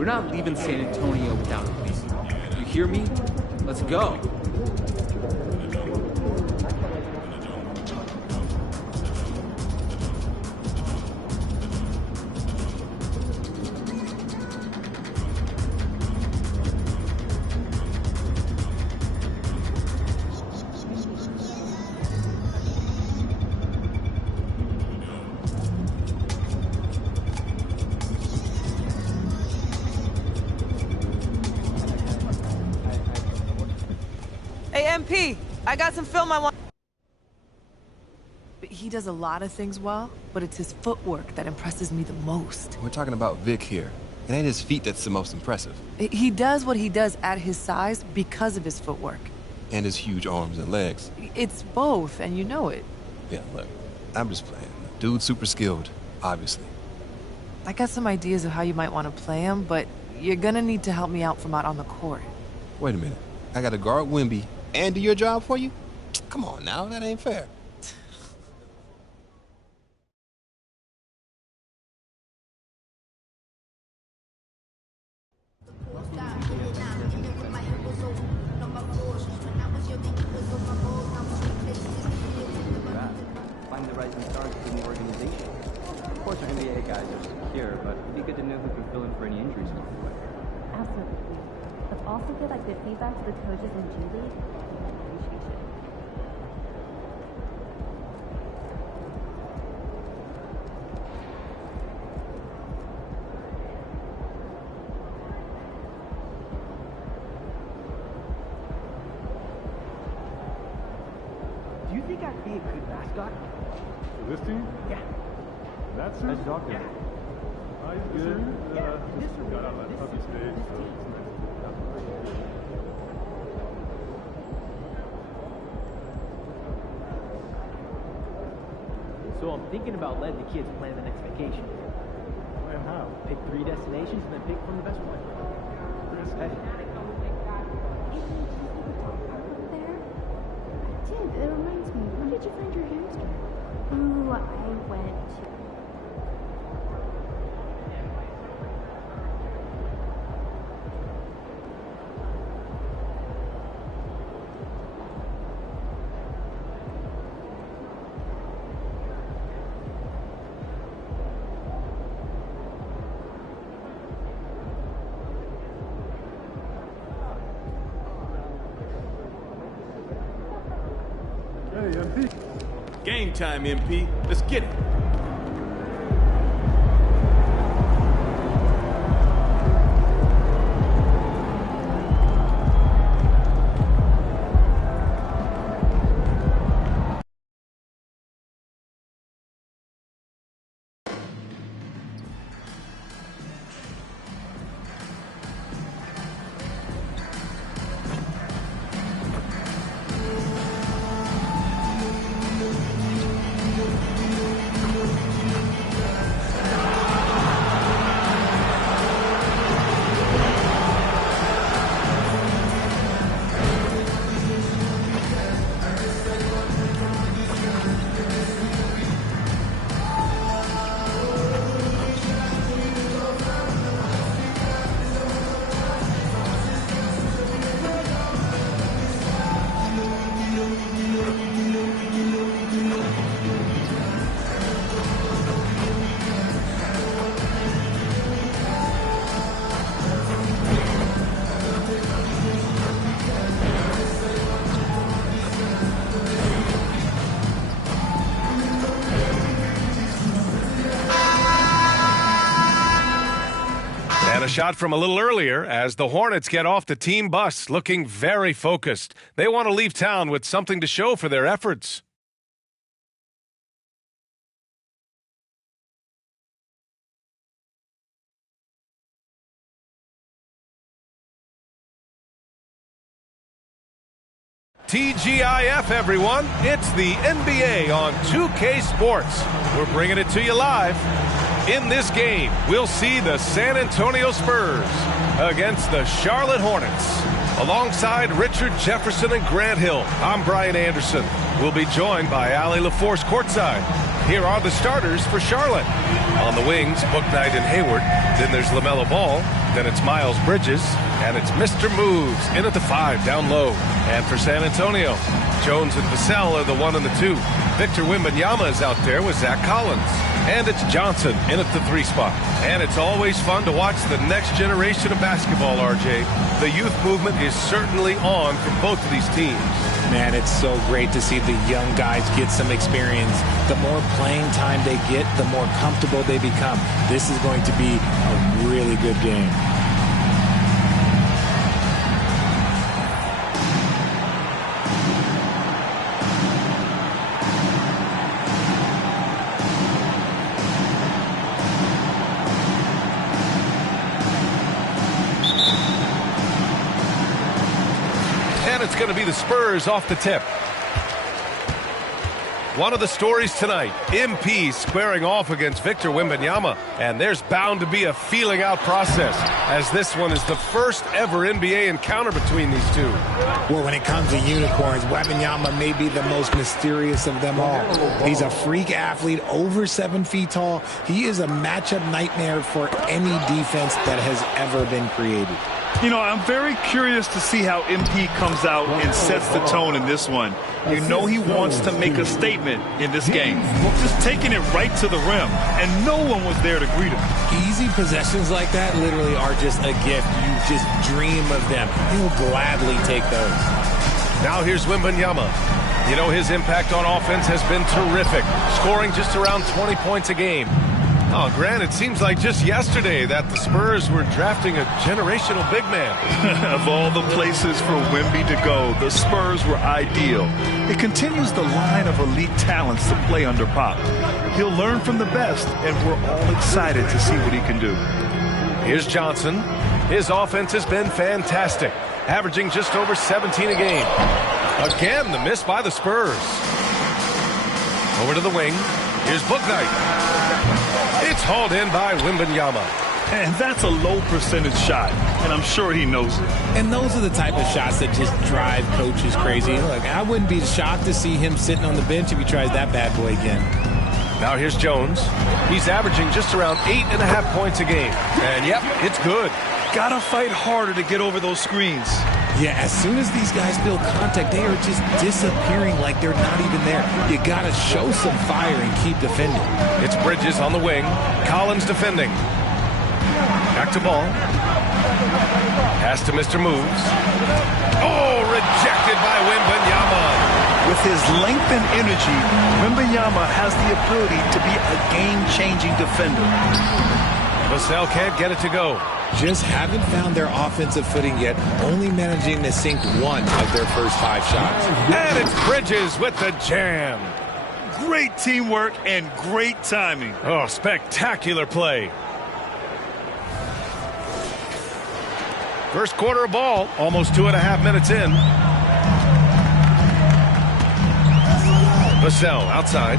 We're not leaving San Antonio without a win. You hear me? Let's go. Hey, MP, I got some film I want. He does a lot of things well, but it's his footwork that impresses me the most. We're talking about Vic here. It ain't his feet that's the most impressive. He does what he does at his size because of his footwork. And his huge arms and legs. It's both, and you know it. Yeah, look, I'm just playing. Dude's super skilled, obviously. I got some ideas of how you might want to play him, but you're gonna need to help me out from out on the court. Wait a minute. I gotta guard Wemby and do your job for you? Come on now, that ain't fair. Find the rising stars within the organization. Of course, our NBA guys are secure, but it'd be good to know who can fill in for any injuries along the way. Absolutely. But also give good feedback to the coaches in G League. Appreciation. Do you think I'd be a good mascot? For this team? Yeah. That's How's your dog doing? He's good. Yeah, Just got out of that puppy stage, so it's nice to get out. So I'm thinking about letting the kids plan the next vacation. And how? Pick 3 destinations and then pick from the best one. Hey. There? I did. It reminds me. Where did you find your hamster? Ooh, I went to... Hey, MP. Game time, MP. Let's get it. And a shot from a little earlier as the Hornets get off the team bus looking very focused. They want to leave town with something to show for their efforts. TGIF, everyone. It's the NBA on 2K Sports. We're bringing it to you live. In this game, we'll see the San Antonio Spurs against the Charlotte Hornets. Alongside Richard Jefferson and Grant Hill, I'm Brian Anderson. We'll be joined by Allie LaForce courtside. Here are the starters for Charlotte. On the wings, Bouknight and Hayward. Then there's LaMelo Ball. Then it's Miles Bridges, and it's Mr. Moves in at the 5 down low. And for San Antonio, Jones and Vassell are the 1 and the 2. Victor Wembanyama is out there with Zach Collins. And it's Johnson in at the 3 spot. And it's always fun to watch the next generation of basketball, RJ. The youth movement is certainly on for both of these teams. Man, it's so great to see the young guys get some experience. The more playing time they get, the more comfortable they become. This is going to be a really good game. It's going to be the Spurs off the tip. One of the stories tonight, MP squaring off against Victor Wembanyama. And there's bound to be a feeling out process, as this one is the first ever NBA encounter between these two. Well, when it comes to unicorns, Wembanyama may be the most mysterious of them all. He's a freak athlete, over 7 feet tall. He is a matchup nightmare for any defense that has ever been created. You know, I'm very curious to see how MP comes out and sets the tone in this one. You know he wants to make a statement in this game. Just taking it right to the rim, and no one was there to greet him. Easy possessions like that literally are just a gift. You just dream of them. He'll gladly take those. Now here's Wembanyama. You know, his impact on offense has been terrific, scoring just around 20 points a game. Oh, Grant, it seems like just yesterday that the Spurs were drafting a generational big man. Of all the places for Wemby to go, the Spurs were ideal. It continues the line of elite talents to play under Pop. He'll learn from the best, and we're all excited to see what he can do. Here's Johnson. His offense has been fantastic, averaging just over 17 a game. Again, the miss by the Spurs. Over to the wing. Here's Bouknight. It's hauled in by Wembanyama. And that's a low percentage shot, and I'm sure he knows it. And those are the type of shots that just drive coaches crazy. Look, I wouldn't be shocked to see him sitting on the bench if he tries that bad boy again. Now here's Jones. He's averaging just around 8.5 points a game. And yep, it's good. Gotta fight harder to get over those screens. Yeah, as soon as these guys feel contact, they are just disappearing like they're not even there. You gotta show some fire and keep defending. It's Bridges on the wing. Collins defending. Back to ball. Pass to Mr. Moves. Oh, rejected by Wembanyama. With his length and energy, Wembanyama has the ability to be a game-changing defender. Vassell can't get it to go. Just haven't found their offensive footing yet, only managing to sink 1 of their first 5 shots. And it's Bridges with the jam. Great teamwork and great timing. Oh, spectacular play. First quarter of ball, almost 2.5 minutes in. Vassell outside.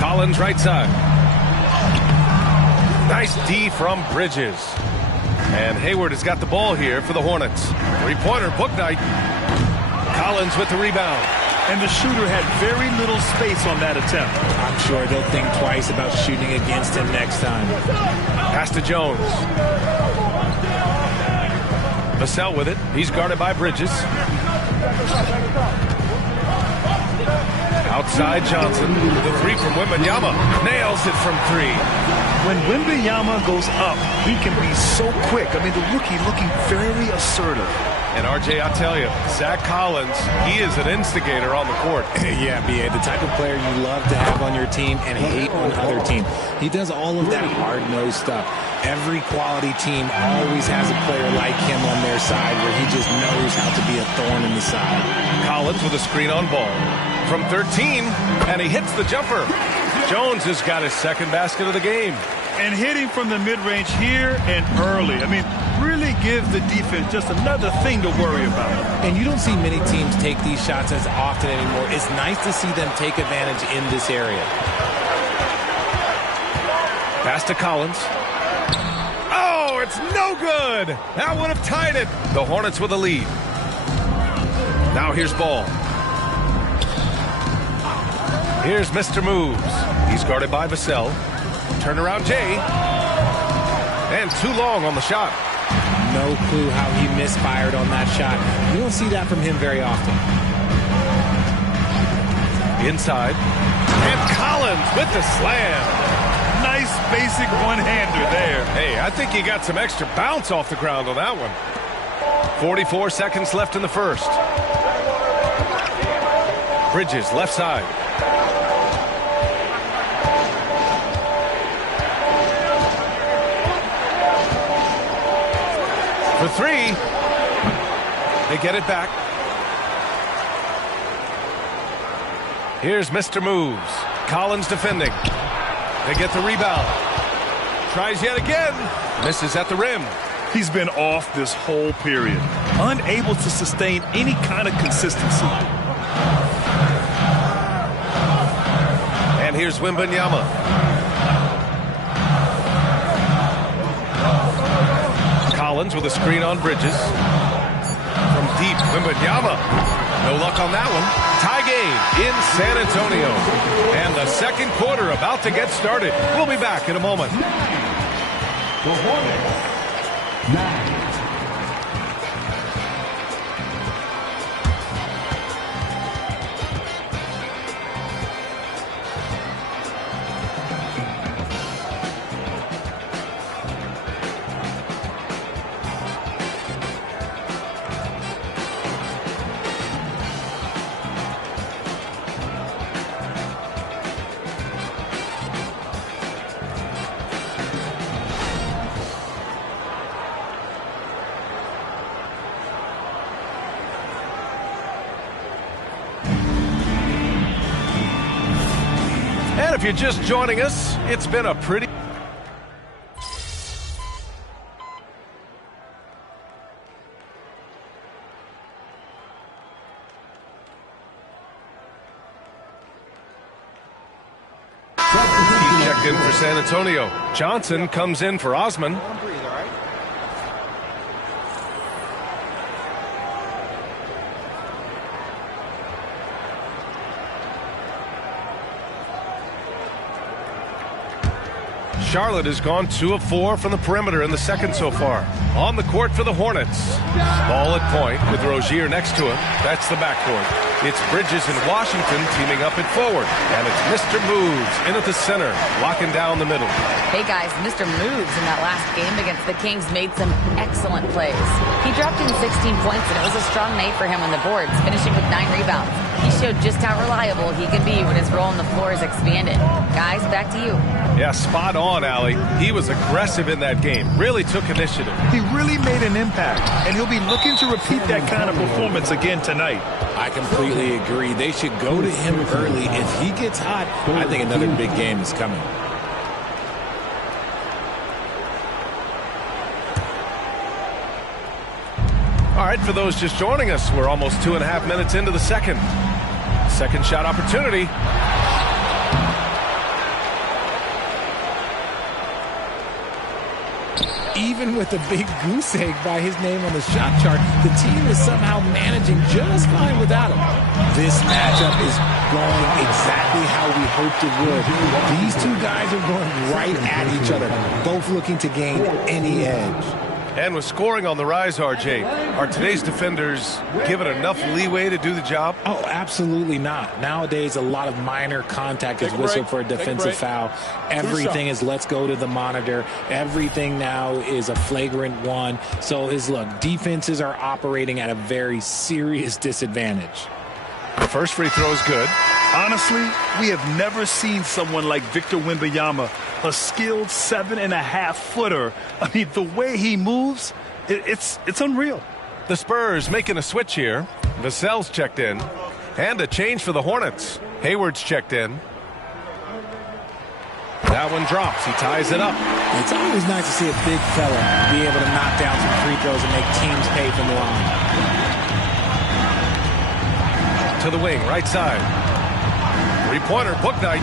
Collins right side. Nice D from Bridges. And Hayward has got the ball here for the Hornets. Three-pointer, Bouknight. Collins with the rebound. And the shooter had very little space on that attempt. I'm sure they'll think twice about shooting against him next time. Pass to Jones. Vassell with it. He's guarded by Bridges. Outside Johnson. The three from Wembanyama. Nails it from 3. When Wembanyama goes up, he can be so quick. I mean, the rookie looking very assertive. And RJ, I'll tell you, Zach Collins, he is an instigator on the court. Yeah, B.A., the type of player you love to have on your team and hate on other team. He does all of that hard-nosed stuff. Every quality team always has a player like him on their side where he just knows how to be a thorn in the side. Collins with a screen on ball. From 13, and he hits the jumper. Jones has got his second basket of the game. And hitting from the mid-range here and early. I mean, really give the defense just another thing to worry about. And you don't see many teams take these shots as often anymore. It's nice to see them take advantage in this area. Pass to Collins. Oh, it's no good. That would have tied it. The Hornets with a lead. Now here's Ball. Here's Mr. Moves. He's guarded by Vassell. Turnaround Jay. And too long on the shot. No clue how he misfired on that shot. You don't see that from him very often. Inside. And Collins with the slam. Nice basic one-hander there. Hey, I think he got some extra bounce off the ground on that one. 44 seconds left in the first. Bridges, left side. For three. They get it back. Here's Mr. Moves. Collins defending. They get the rebound. Tries yet again. Misses at the rim. He's been off this whole period. Unable to sustain any kind of consistency. And here's Wembanyama. Collins with a screen on Bridges. From deep, Wembanyama. No luck on that one. Tie game in San Antonio. And the second quarter about to get started. We'll be back in a moment. The Hornets, 9. And if you're just joining us, it's been a pretty... He's checked in for San Antonio. Johnson comes in for Osman. Charlotte has gone 2 of 4 from the perimeter in the second so far. On the court for the Hornets. Ball at point with Rozier next to him. That's the backcourt. It's Bridges and Washington teaming up at forward. And it's Mr. Moves in at the center, locking down the middle. Hey guys, Mr. Moves in that last game against the Kings made some excellent plays. He dropped in 16 points and it was a strong night for him on the boards, finishing with 9 rebounds. He showed just how reliable he can be when his role on the floor is expanded. Guys, back to you. Yeah, spot on, Allie. He was aggressive in that game. Really took initiative. He really made an impact, and he'll be looking to repeat that kind of performance again tonight. I completely agree. They should go to him early. If he gets hot, I think another big game is coming. All right, for those just joining us, we're almost 2.5 minutes into the second. Second shot opportunity. Even with a big goose egg by his name on the shot chart, the team is somehow managing just fine without him. This matchup is going exactly how we hoped it would. These two guys are going right at each other, both looking to gain any edge. And with scoring on the rise, RJ, are today's defenders given enough leeway to do the job? Oh, absolutely not. Nowadays, a lot of minor contact is whistled for a defensive foul. Everything is let's go to the monitor. Everything now is a flagrant one. So, look, defenses are operating at a very serious disadvantage. The first free throw is good. Honestly, we have never seen someone like Victor Wembanyama, a skilled 7.5-footer. I mean, the way he moves, it's unreal. The Spurs making a switch here. Vassell's checked in. And a change for the Hornets. Hayward's checked in. That one drops. He ties it up. It's always nice to see a big fella be able to knock down some free throws and make teams pay from the line. To the wing, right side. Three-pointer, Bouknight.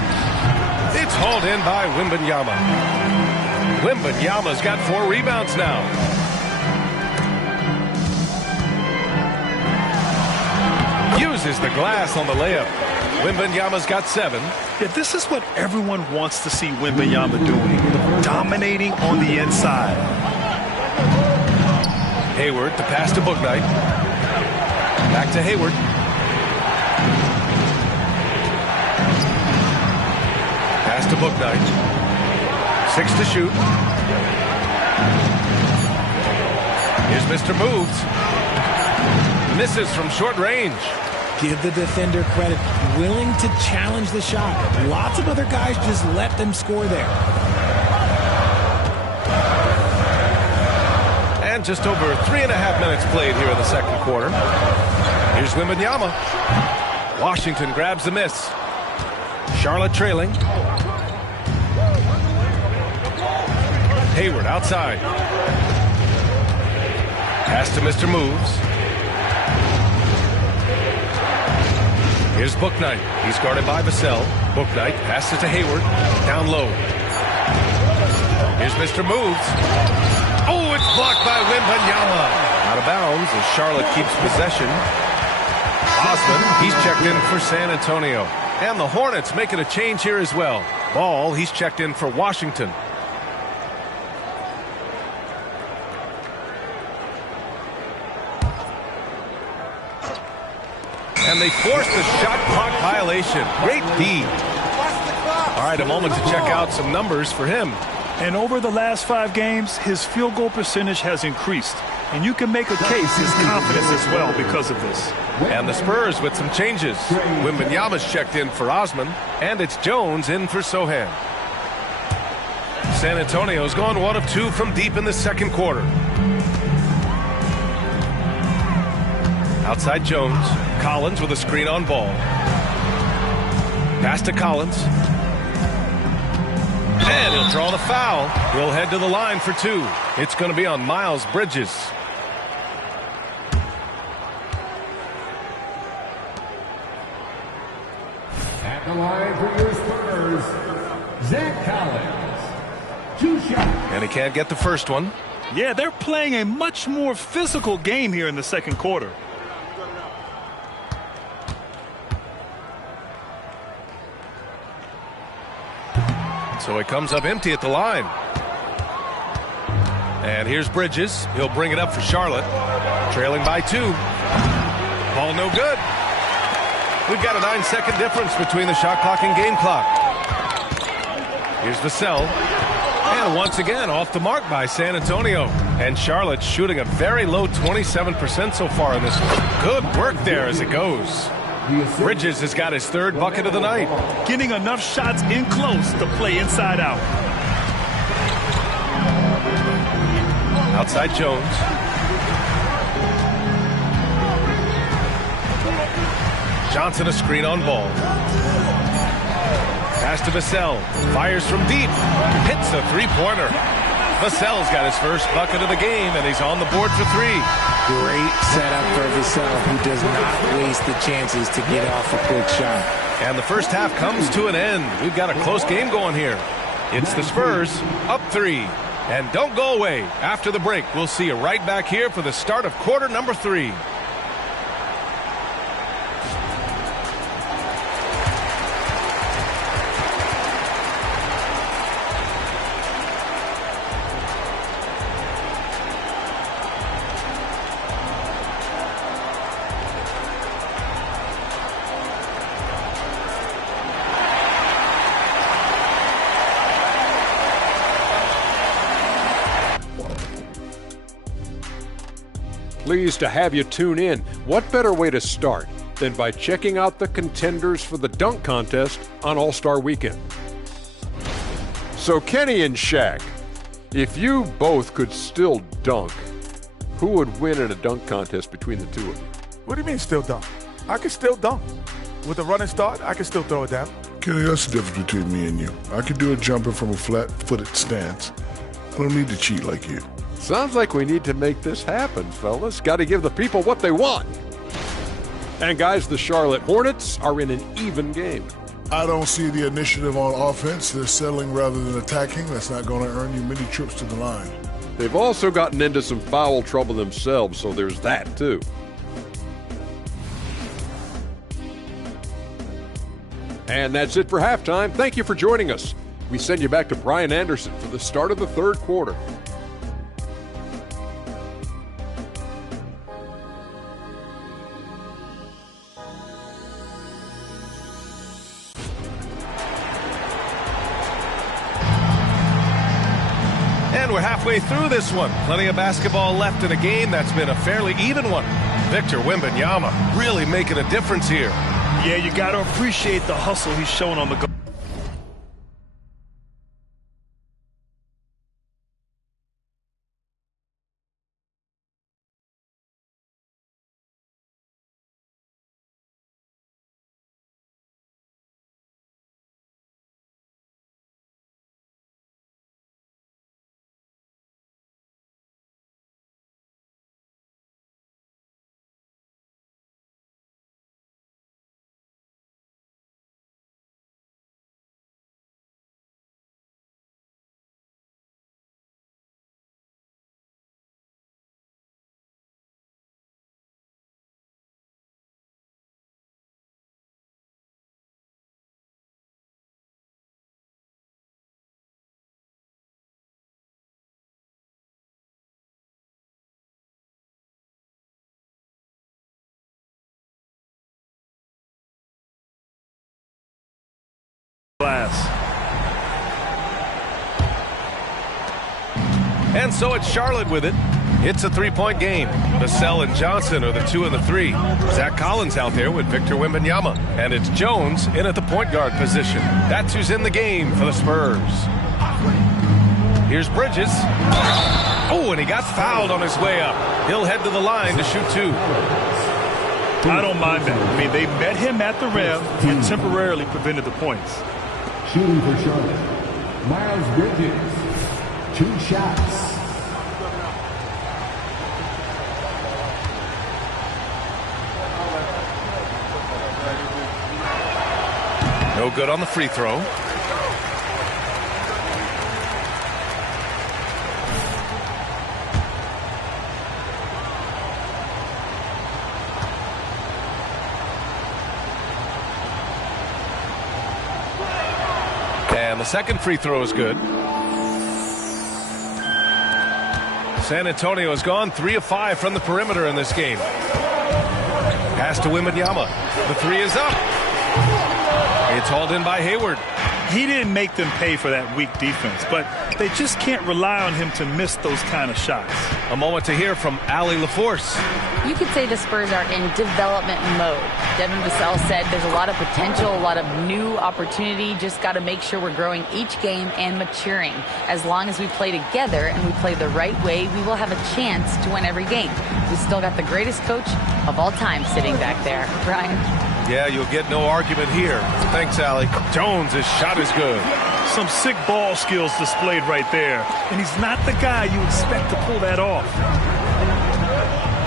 It's hauled in by Wembanyama. Wembanyama's got 4 rebounds now. Uses the glass on the layup. Wembanyama's got 7. Yeah, this is what everyone wants to see Wembanyama doing. Dominating on the inside. Hayward to pass to Bouknight. Back to Hayward. Pass to Bouknight. 6 to shoot. Here's Mr. Moves. Misses from short range. Give the defender credit. Willing to challenge the shot. Lots of other guys just let them score there. And just over 3.5 minutes played here in the second quarter. Here's Wembanyama. Washington grabs the miss. Charlotte trailing. Hayward outside. Pass to Mr. Moves. Here's Bouknight. He's guarded by Vassell. Bouknight passes to Hayward. Down low. Here's Mr. Moves. Oh, it's blocked by Wembanyama. Out of bounds as Charlotte keeps possession. Osman, he's checked in for San Antonio. And the Hornets making a change here as well. Ball, he's checked in for Washington. And they force the shot clock violation. Great D. All right, a moment to check out some numbers for him. And over the last 5 games, his field goal percentage has increased. And you can make a case his confidence as well because of this. And the Spurs with some changes. Wembanyama's checked in for Osman, and it's Jones in for Sohan. San Antonio's gone 1 of 2 from deep in the second quarter. Outside Jones. Collins with a screen on ball. Pass to Collins. And he'll draw the foul. He'll head to the line for 2. It's going to be on Miles Bridges. At the line for your Spurs, Zach Collins. 2 shots. And he can't get the first one. Yeah, they're playing a much more physical game here in the second quarter. So it comes up empty at the line. And here's Bridges. He'll bring it up for Charlotte. Trailing by 2. Ball no good. We've got a 9-second difference between the shot clock and game clock. Here's Vassell. And once again off the mark by San Antonio. And Charlotte shooting a very low 27% so far in this one. Good work there as it goes. Bridges has got his 3rd bucket of the night. Getting enough shots in close to play inside out. Outside Jones. Johnson a screen on ball. Pass to Vassell. Fires from deep. Hits a 3-pointer. Vassell's got his first bucket of the game, and he's on the board for 3. Great setup for Vassell, who does not waste the chances to get off a quick shot. And the first half comes to an end. We've got a close game going here. It's the Spurs up 3. And don't go away. After the break, we'll see you right back here for the start of quarter number 3. Pleased to have you tune in. What better way to start than by checking out the contenders for the dunk contest on All-Star Weekend? So Kenny and Shaq, if you both could still dunk, who would win in a dunk contest between the two of you? What do you mean still dunk? I can still dunk. With a running start, I can still throw it down. Kenny, that's the difference between me and you. I can do a jumper from a flat-footed stance. I don't need to cheat like you. Sounds like we need to make this happen, fellas. Got to give the people what they want. And guys, the Charlotte Hornets are in an even game. I don't see the initiative on offense. They're settling rather than attacking. That's not going to earn you many trips to the line. They've also gotten into some foul trouble themselves, so there's that too. And that's it for halftime. Thank you for joining us. We send you back to Brian Anderson for the start of the third quarter. And we're halfway through this one. Plenty of basketball left in a game that's been a fairly even one. Victor Wembanyama really making a difference here. Yeah, you got to appreciate the hustle he's shown on the go. And so it's Charlotte with it. It's a three-point game. Vassell and Johnson are the 2 and the 3. Zach Collins out there with Victor Wembanyama. And it's Jones in at the point guard position. That's who's in the game for the Spurs. Here's Bridges. Oh, and he got fouled on his way up. He'll head to the line to shoot 2. I don't mind that. I mean, they met him at the rim and temporarily prevented the points. Shooting for Charlotte, Miles Bridges. 2 shots. No good on the free throw. And the second free throw is good. San Antonio has gone 3 of 5 from the perimeter in this game. Pass to Wembanyama. The 3 is up. It's hauled in by Hayward. He didn't make them pay for that weak defense, but they just can't rely on him to miss those kind of shots. A moment to hear from Allie LaForce. You could say the Spurs are in development mode. Devin Vassell said there's a lot of potential, a lot of new opportunity. Just got to make sure we're growing each game and maturing. As long as we play together and we play the right way, we will have a chance to win every game. We still got the greatest coach of all time sitting back there. Brian? Yeah, you'll get no argument here. Thanks, Allie. Jones' shot is good. Some sick ball skills displayed right there. And he's not the guy you expect to pull that off.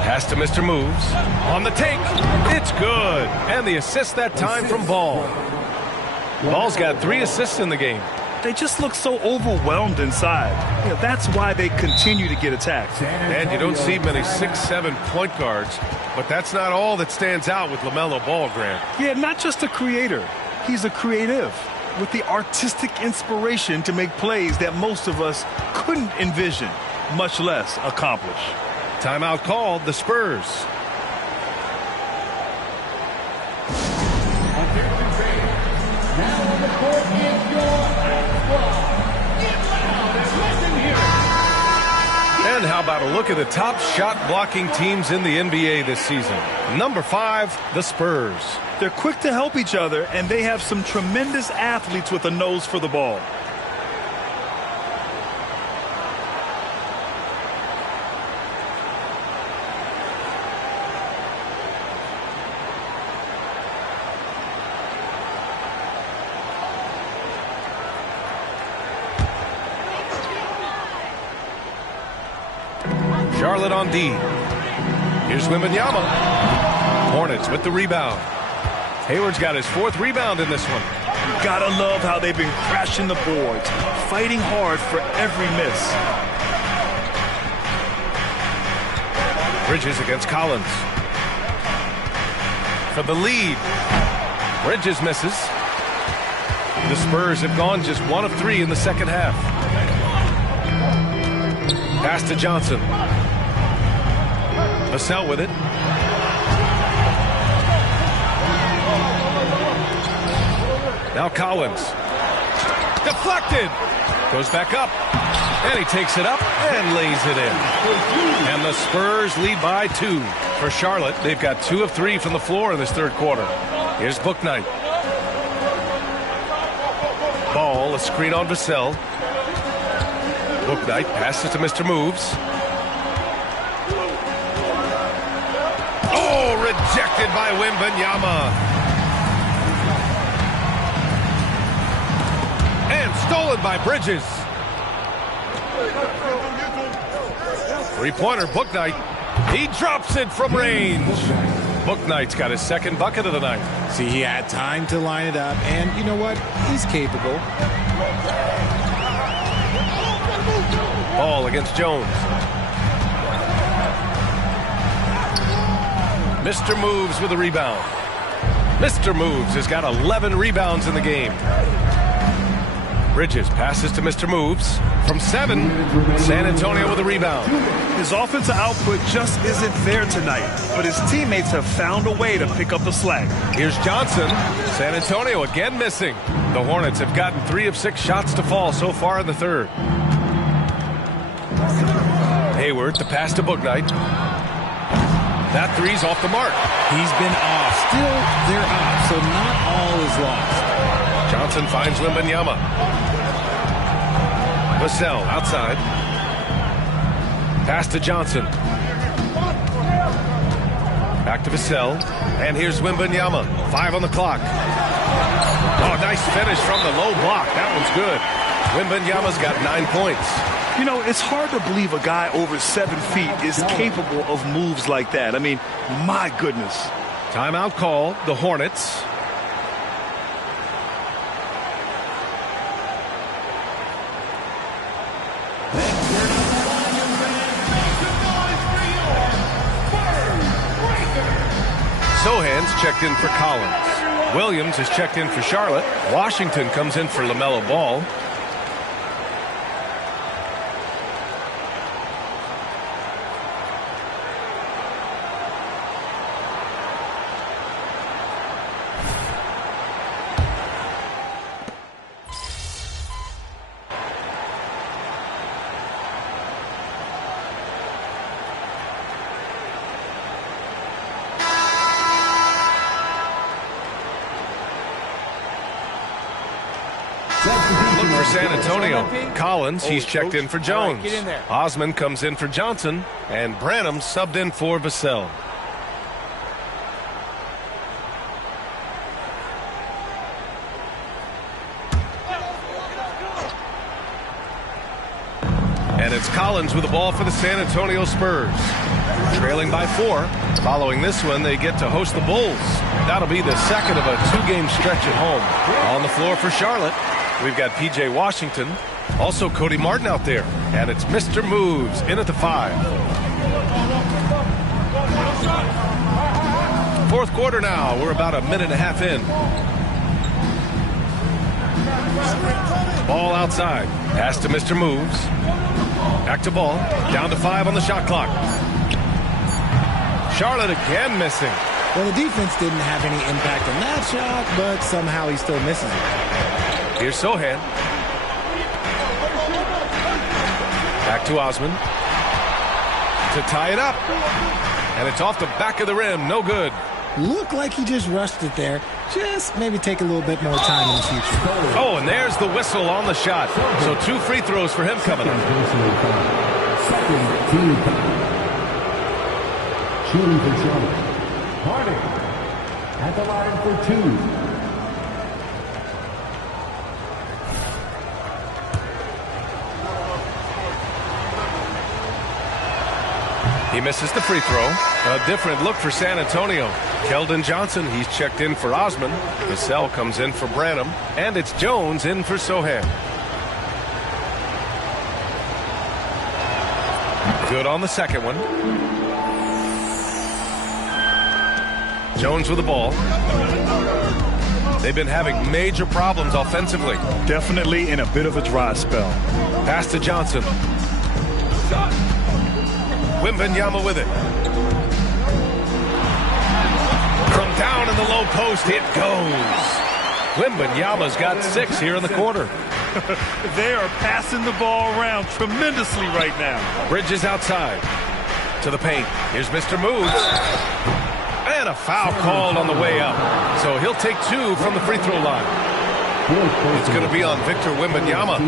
Pass to Mr. Moves. On the take. It's good. And the assist that time from Ball. Ball's got 3 assists in the game. They just look so overwhelmed inside. You know, that's why they continue to get attacked. And you don't see many 6'7" point guards, but that's not all that stands out with LaMelo Ball, Grant. Yeah, not just a creator. He's a creative with the artistic inspiration to make plays that most of us couldn't envision, much less accomplish. Timeout called, the Spurs. Now on the court is your And how about a look at the top shot blocking teams in the NBA this season? Number 5, the Spurs. They're quick to help each other, and they have some tremendous athletes with a nose for the ball. Charlotte on D. Here's Wembanyama. Hornets with the rebound. Hayward's got his 4th rebound in this one. You gotta love how they've been crashing the boards, fighting hard for every miss. Bridges against Collins. For the lead. Bridges misses. The Spurs have gone just 1 of 3 in the second half. Pass to Johnson. Vassell with it. Now Collins. Deflected. Goes back up. And he takes it up and lays it in. And the Spurs lead by 2. For Charlotte, they've got 2 of 3 from the floor in this third quarter. Here's Bouknight. Ball, a screen on Vassell. Bouknight passes to Mr. Moves. Oh, rejected by Wembanyama. And stolen by Bridges. Three-pointer, Bouknight. He drops it from range. Bouknight's got his second bucket of the night. See, he had time to line it up, and you know what? He's capable. Ball against Jones. Mr. Moves with a rebound. Mr. Moves has got 11 rebounds in the game. Bridges passes to Mr. Moves. From 7, San Antonio with a rebound. His offensive output just isn't there tonight, but his teammates have found a way to pick up the slack. Here's Johnson. San Antonio again missing. The Hornets have gotten 3 of 6 shots to fall so far in the third. Hayward, the pass to Bouknight. That three's off the mark. He's been off. Still, they're up, so not all is lost. Johnson finds Wembanyama. Vassell outside. Pass to Johnson. Back to Vassell. And here's Wembanyama. 5 on the clock. Oh, nice finish from the low block. That one's good. Wembanyama's got 9 points. You know, it's hard to believe a guy over 7 feet is capable of moves like that. I mean, my goodness. Timeout call, the Hornets. Sohan's checked in for Collins. Williams is checked in for Charlotte. Washington comes in for LaMelo Ball. Look for San Antonio. Collins, he's checked in for Jones. Osman comes in for Johnson. And Branham subbed in for Vassell. And it's Collins with the ball for the San Antonio Spurs. Trailing by 4. Following this one, they get to host the Bulls. That'll be the second of a 2-game stretch at home. On the floor for Charlotte, we've got P.J. Washington. Also Cody Martin out there. And it's Mr. Moves in at the 5. Fourth quarter now. We're about a minute and a half in. Ball outside. Pass to Mr. Moves. Back to Ball. Down to 5 on the shot clock. Charlotte again missing. Well, the defense didn't have any impact on that shot, but somehow he still misses it. Here's Sohan. Back to Osman. To tie it up. And it's off the back of the rim. No good. Looked like he just rushed it there. Just maybe take a little bit more time in the future. Oh, and there's the whistle on the shot. So 2 free throws for him coming up. Second team foul. Shooting for Charlotte. Harding at the line for 2. He misses the free throw. A different look for San Antonio. Keldon Johnson, he's checked in for Osman. Vassell comes in for Branham. And it's Jones in for Sohan. Good on the second one. Jones with the ball. They've been having major problems offensively. Definitely in a bit of a dry spell. Pass to Johnson. Wembanyama with it. From down in the low post, it goes. Wembanyama's got 6 here in the quarter. They are passing the ball around tremendously right now. Bridges outside. To the paint. Here's Mr. Moves. And a foul called on the way up. So he'll take 2 from the free throw line. It's going to be on Victor Wembanyama.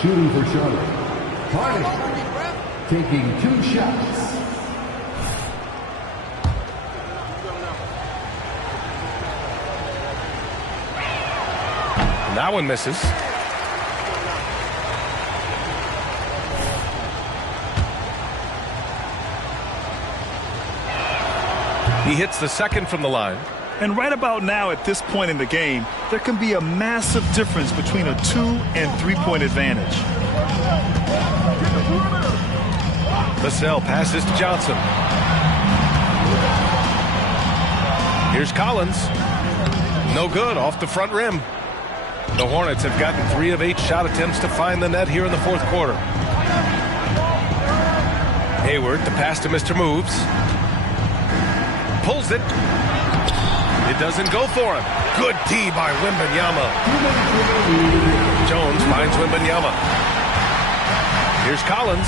Shooting for Charlotte. Harden taking 2 shots. That one misses. He hits the second from the line. And right about now, at this point in the game, there can be a massive difference between a 2- and 3-point advantage. Vassell passes to Johnson. Here's Collins. No good, off the front rim. The Hornets have gotten 3 of 8 shot attempts to find the net here in the fourth quarter. Hayward, the pass to Mr. Moves. Pulls it. It doesn't go for him. Good D by Wembanyama. Jones finds Wembanyama. Here's Collins.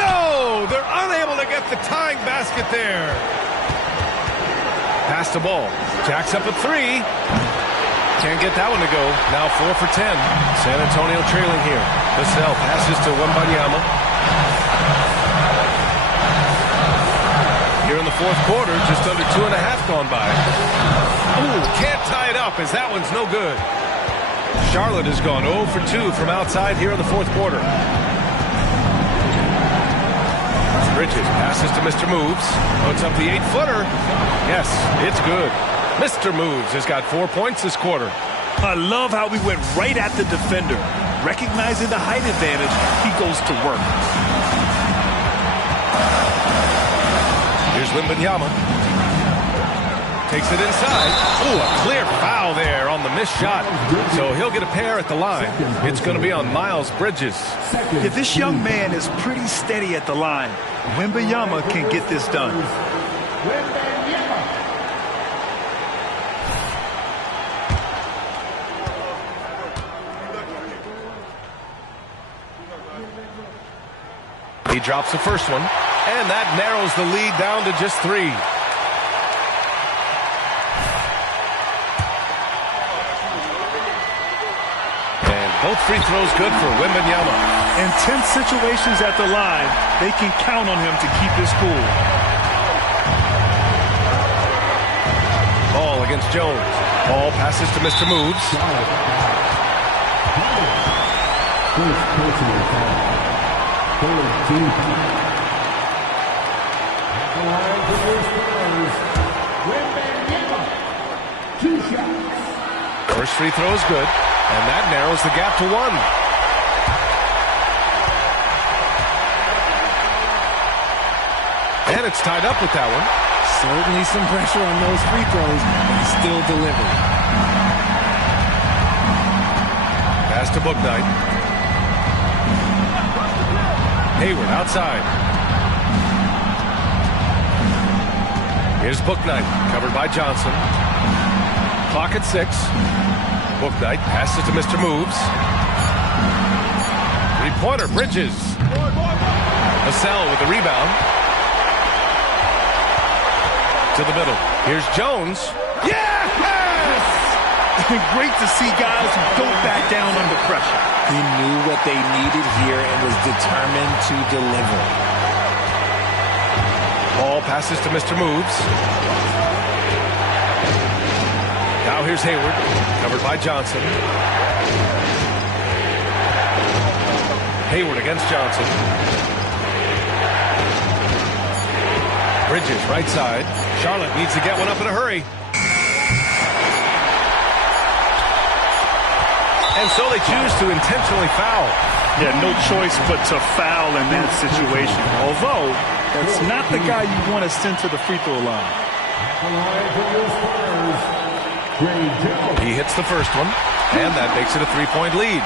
No! They're unable to get the tying basket there. Pass the ball. Jacks up a 3. Can't get that one to go. Now 4 for 10. San Antonio trailing here. Vassell passes to Wembanyama. Here in the fourth quarter, just under 2.5 gone by. Ooh, can't tie it up as that one's no good. Charlotte has gone 0 for 2 from outside here in the fourth quarter. Bridges passes to Mr. Moves. Puts up the 8-footer. Yes, it's good. Mr. Moves has got 4 points this quarter. I love how we went right at the defender. Recognizing the height advantage, he goes to work. Here's Wembanyama. Takes it inside. Ooh, a clear foul there on the missed shot. So he'll get a pair at the line. It's going to be on Miles Bridges. Yeah, this young man is pretty steady at the line. Wembanyama can get this done. He drops the first one, and that narrows the lead down to just 3. And both free throws good for Wembanyama. In tense situations at the line, they can count on him to keep his cool. Ball against Jones. Ball passes to Mr. Moves. First personal foul. 14. At the line for your Spurs, Wembanyama. 2 shots. First free throw is good, and that narrows the gap to 1. And it's tied up with that one. Certainly some pressure on those free throws, but he still delivered. Pass to Bouknight. Hayward outside. Here's Bouknight, covered by Johnson. Clock at 6. Bouknight passes to Mr. Moves. 3-pointer, Bridges. Vassell with the rebound. To the middle. Here's Jones. Yes! Great to see guys who don't back down under pressure. He knew what they needed here and was determined to deliver. Ball passes to Mr. Moves. Now here's Hayward, covered by Johnson. Hayward against Johnson. Bridges, right side. Charlotte needs to get one up in a hurry. And so they choose to intentionally foul. Yeah, no choice but to foul in that situation. Although, that's not the guy you want to send to the free throw line. the line for your Spurs, Trey Jones. He hits the first one, and that makes it a 3-point lead.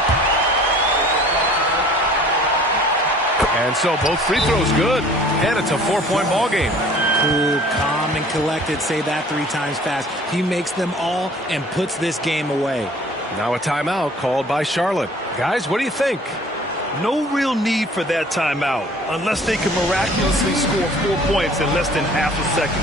And so both free throws good, and it's a 4-point ball game. Cool, calm, and collected. Say that 3 times fast. He makes them all and puts this game away. Now a timeout called by Charlotte. Guys, what do you think? No real need for that timeout, unless they can miraculously score 4 points in less than half a second.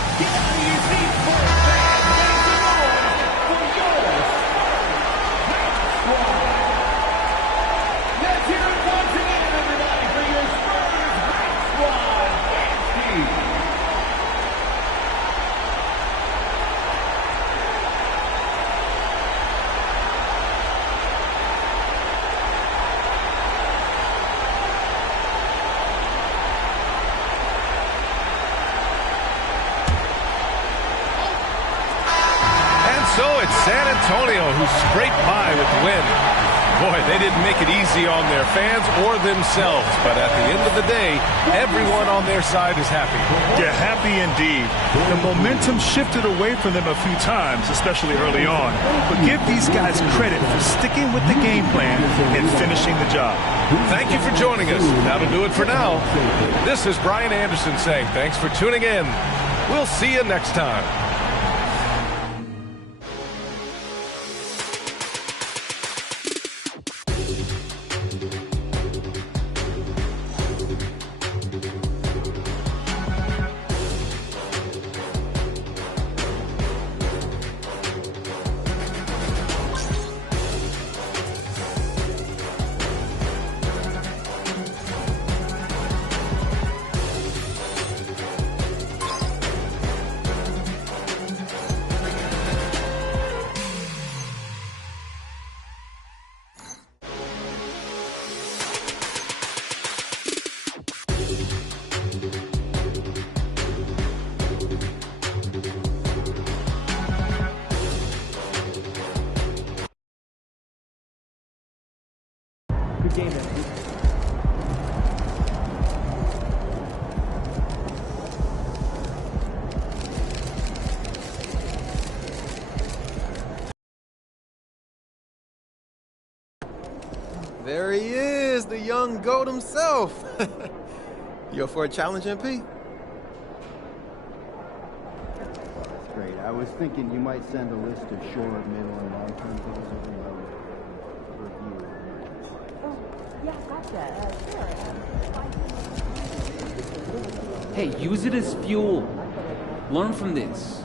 So it's San Antonio who scraped by with the win. Boy, they didn't make it easy on their fans or themselves, but at the end of the day, everyone on their side is happy. Yeah, happy indeed. The momentum shifted away from them a few times, especially early on. But give these guys credit for sticking with the game plan and finishing the job. Thank you for joining us. That'll do it for now. This is Brian Anderson saying thanks for tuning in. We'll see you next time. Good game, man. There he is, the young GOAT himself. You up for a challenge, MP? That's great. I was thinking you might send a list of short, middle, and long-term goals over my review. Oh, yeah, gotcha. Sure. Hey, use it as fuel. Learn from this.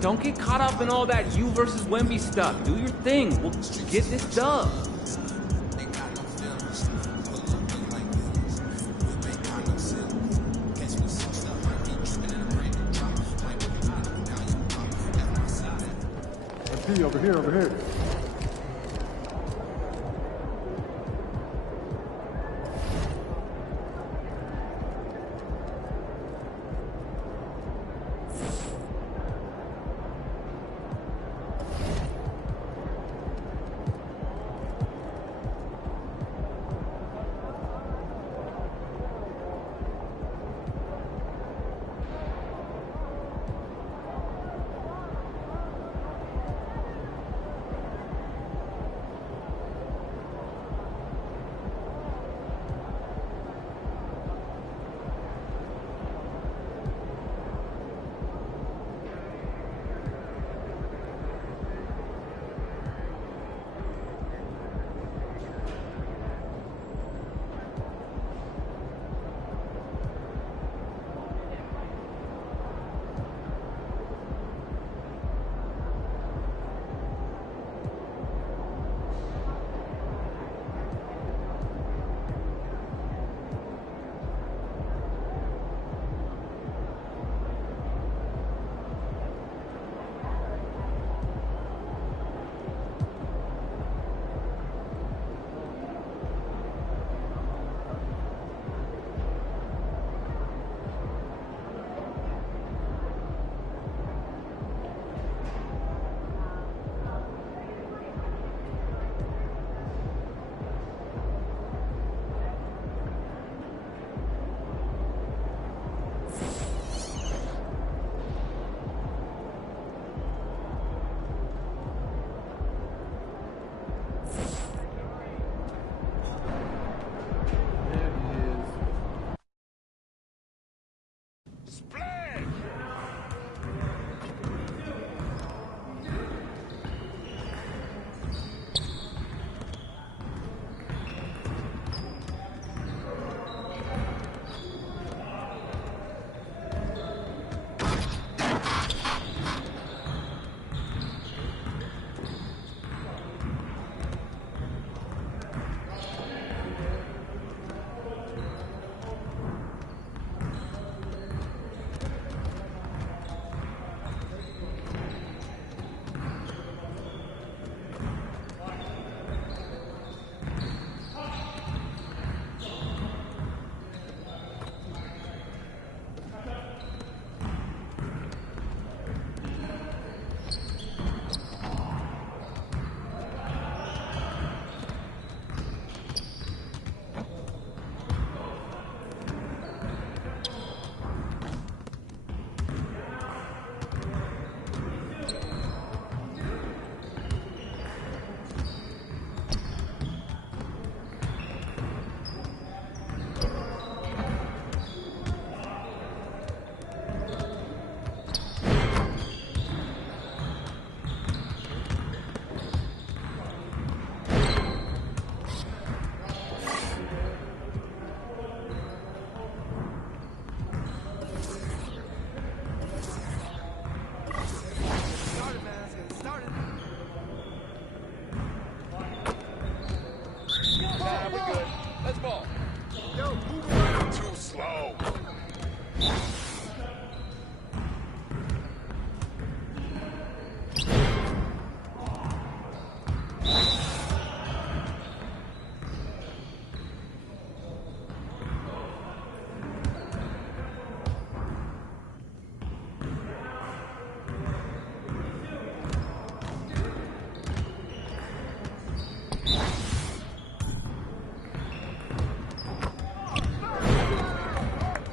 Don't get caught up in all that you versus Wemby stuff. Do your thing. We'll get this dub. Over here, over here.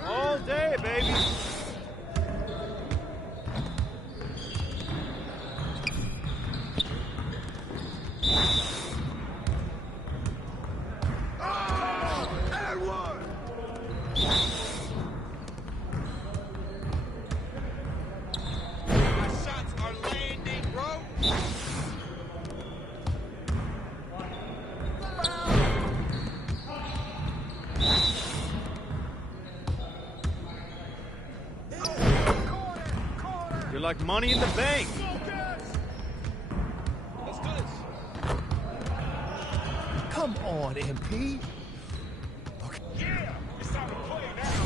All day, baby. You're like money in the bank. Let's do this. Come on, MP. Okay. Yeah, it's time to play now.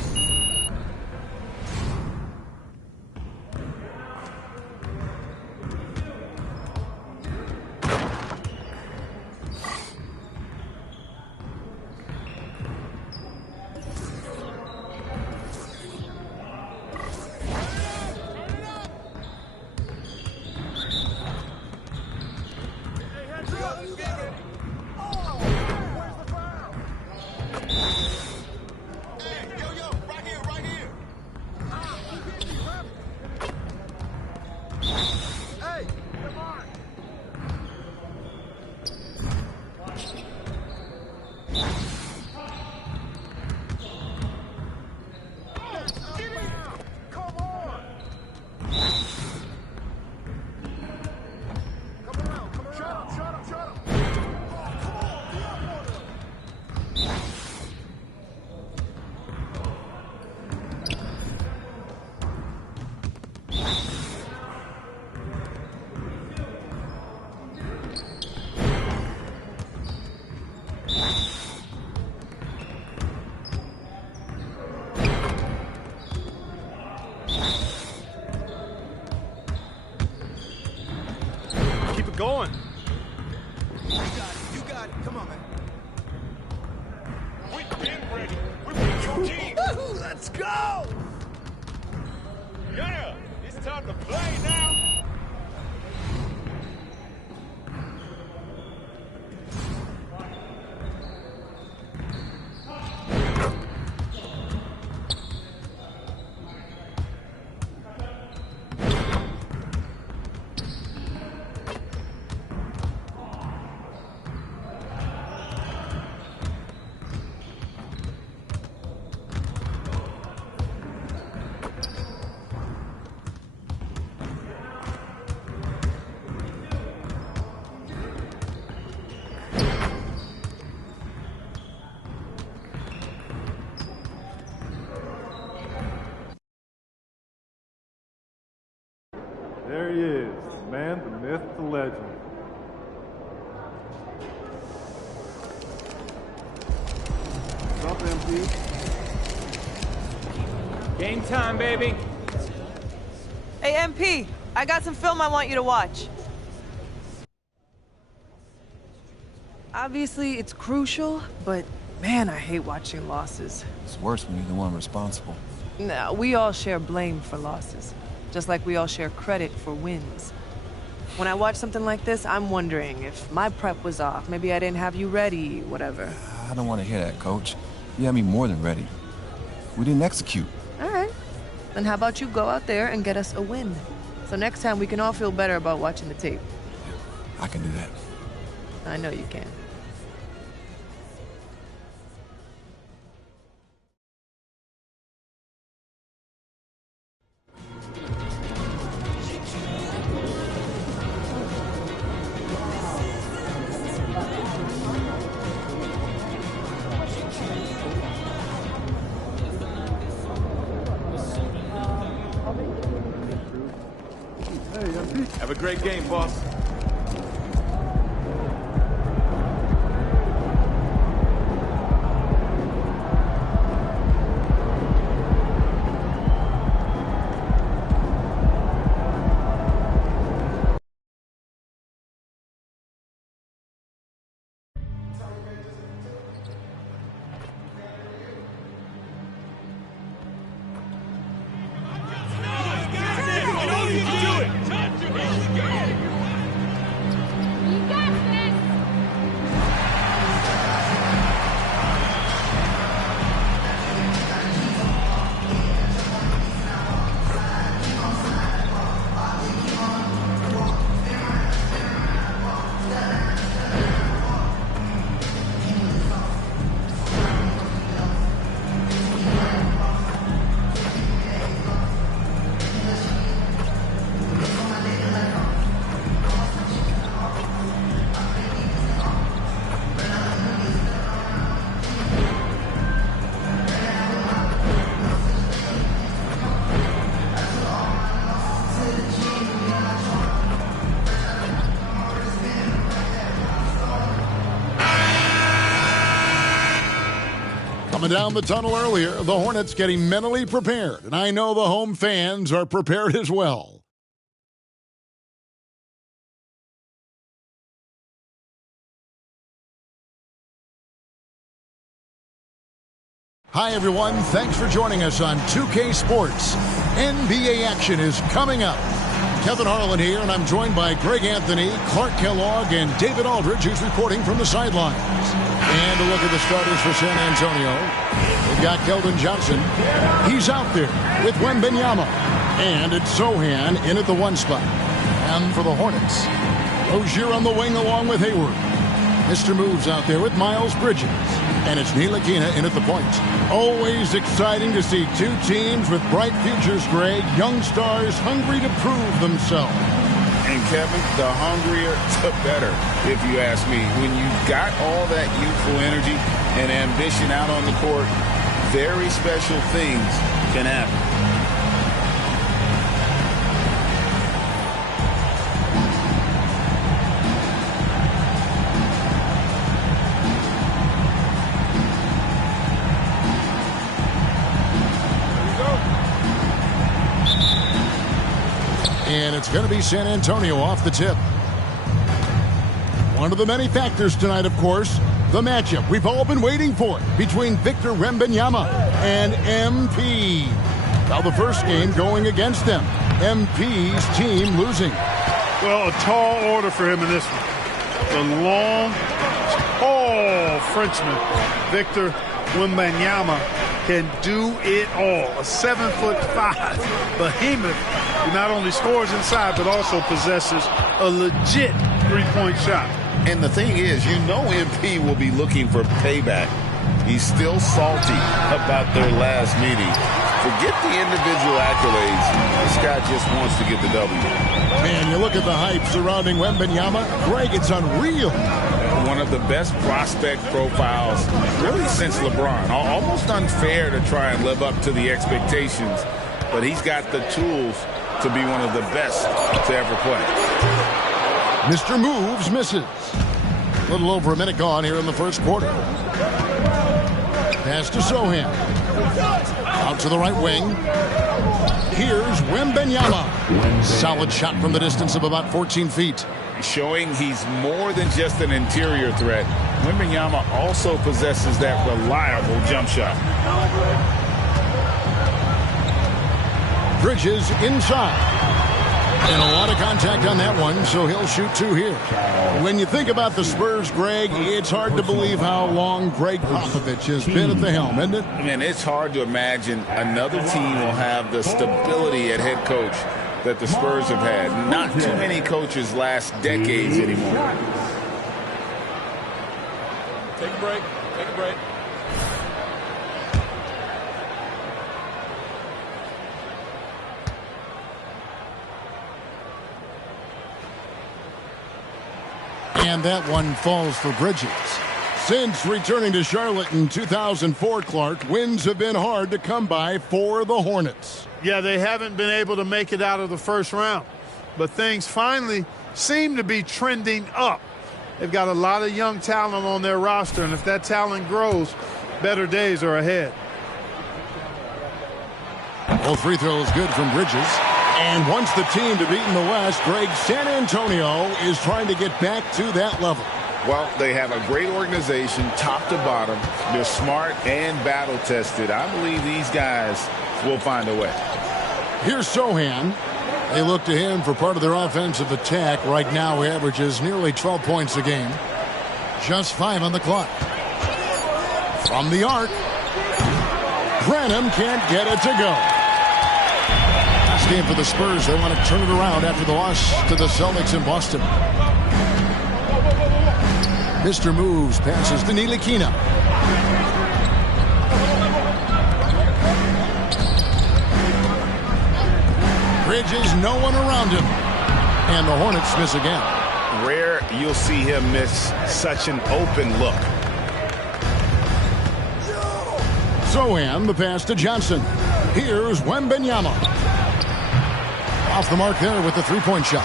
Going. You got it. Come on, man. We've been ready. We're with your team. Let's go! Yeah, it's time to play now. There he is, the man, the myth, the legend. What's up, MP? Game time, baby. Hey, MP, I got some film I want you to watch. Obviously, it's crucial, but man, I hate watching losses. It's worse when you're the one responsible. No, we all share blame for losses, just like we all share credit for wins. When I watch something like this, I'm wondering if my prep was off. Maybe I didn't have you ready, whatever. I don't want to hear that, Coach. You had me more than ready. We didn't execute. All right. Then how about you go out there and get us a win? So next time we can all feel better about watching the tape. I can do that. I know you can. Have a great game, boss. Coming down the tunnel earlier, the Hornets getting mentally prepared, and I know the home fans are prepared as well. Hi, everyone. Thanks for joining us on 2K Sports. NBA action is coming up. Kevin Harlan here, and I'm joined by Greg Anthony, Clark Kellogg, and David Aldridge, who's reporting from the sidelines. And a look at the starters for San Antonio. We've got Keldon Johnson. He's out there with Wembanyama. And it's Sohan in at the 1 spot. And for the Hornets, Rozier on the wing along with Hayward. Mr. Moves out there with Miles Bridges. And it's Ntilikina in at the point. Always exciting to see two teams with bright futures, Greg. Young stars hungry to prove themselves. And Kevin, the hungrier, the better, if you ask me. When you've got all that youthful energy and ambition out on the court, very special things can happen. And it's going to be San Antonio off the tip. One of the many factors tonight, of course, the matchup we've all been waiting for between Victor Wembanyama and MP. Now the first game going against them. MP's team losing. Well, a tall order for him in this one. The long, tall Frenchman, Victor Wembanyama, can do it all. A 7'5" behemoth who not only scores inside but also possesses a legit three-point shot. And the thing is, you know MP will be looking for payback. He's still salty about their last meeting. Forget the individual accolades. This guy just wants to get the W. Man, you look at the hype surrounding Wembanyama. Greg, it's unreal. One of the best prospect profiles really since LeBron. Almost unfair to try and live up to the expectations, but he's got the tools to be one of the best to ever play. Mr. Moves misses. A little over a minute gone here in the first quarter. Pass to Sohan. Out to the right wing. Here's Wembanyama. Solid shot from the distance of about 14 feet. Showing he's more than just an interior threat. Wembanyama also possesses that reliable jump shot. Bridges inside. And a lot of contact on that one, so he'll shoot two here. When you think about the Spurs, Greg, it's hard to believe how long Greg Popovich has been at the helm, isn't it? I mean, it's hard to imagine another team will have the stability at head coach that the Spurs have had. Not too many coaches last decades anymore. Take a break. Take a break. And that one falls for Bridges. Since returning to Charlotte in 2004, Clark, wins have been hard to come by for the Hornets. Yeah, they haven't been able to make it out of the first round. But things finally seem to be trending up. They've got a lot of young talent on their roster, and if that talent grows, better days are ahead. All free throws good from Bridges. And once the team to beat in the West, Greg, San Antonio is trying to get back to that level. Well, they have a great organization, top to bottom. They're smart and battle-tested. I believe these guys will find a way. Here's Sohan. They look to him for part of their offensive attack. Right now, he averages nearly 12 points a game. Just 5 on the clock. From the arc. Branham can't get it to go. Last game for the Spurs. They want to turn it around after the loss to the Celtics in Boston. Mr. Moves passes to Ntilikina. Bridges, no one around him. And the Hornets miss again. Rare you'll see him miss such an open look. Sohan, the pass to Johnson. Here's Wembanyama. Off the mark there with the three-point shot.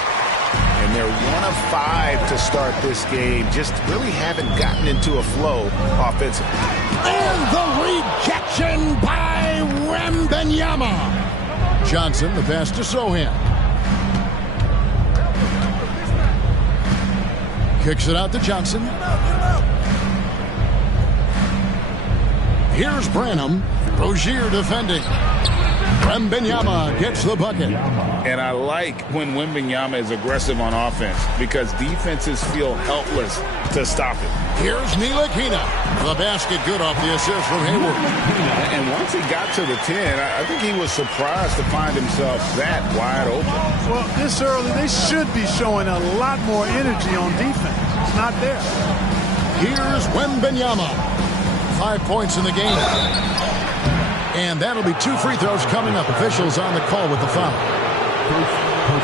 and they're 1 of 5 to start this game. Just really haven't gotten into a flow offensively. And the rejection by Wembanyama. Johnson, the pass to Sohan. Kicks it out to Johnson. Here's Branham. Rozier defending. Wembanyama gets the bucket. And I like when Wembanyama is aggressive on offense because defenses feel helpless to stop it. Here's Ntilikina. The basket good off the assist from Hayward. And once he got to the 10, I think he was surprised to find himself that wide open. Well, this early, they should be showing a lot more energy on defense. It's not there. Here's Wembanyama. 5 points in the game. And that'll be 2 free throws coming up. Officials on the call with the foul.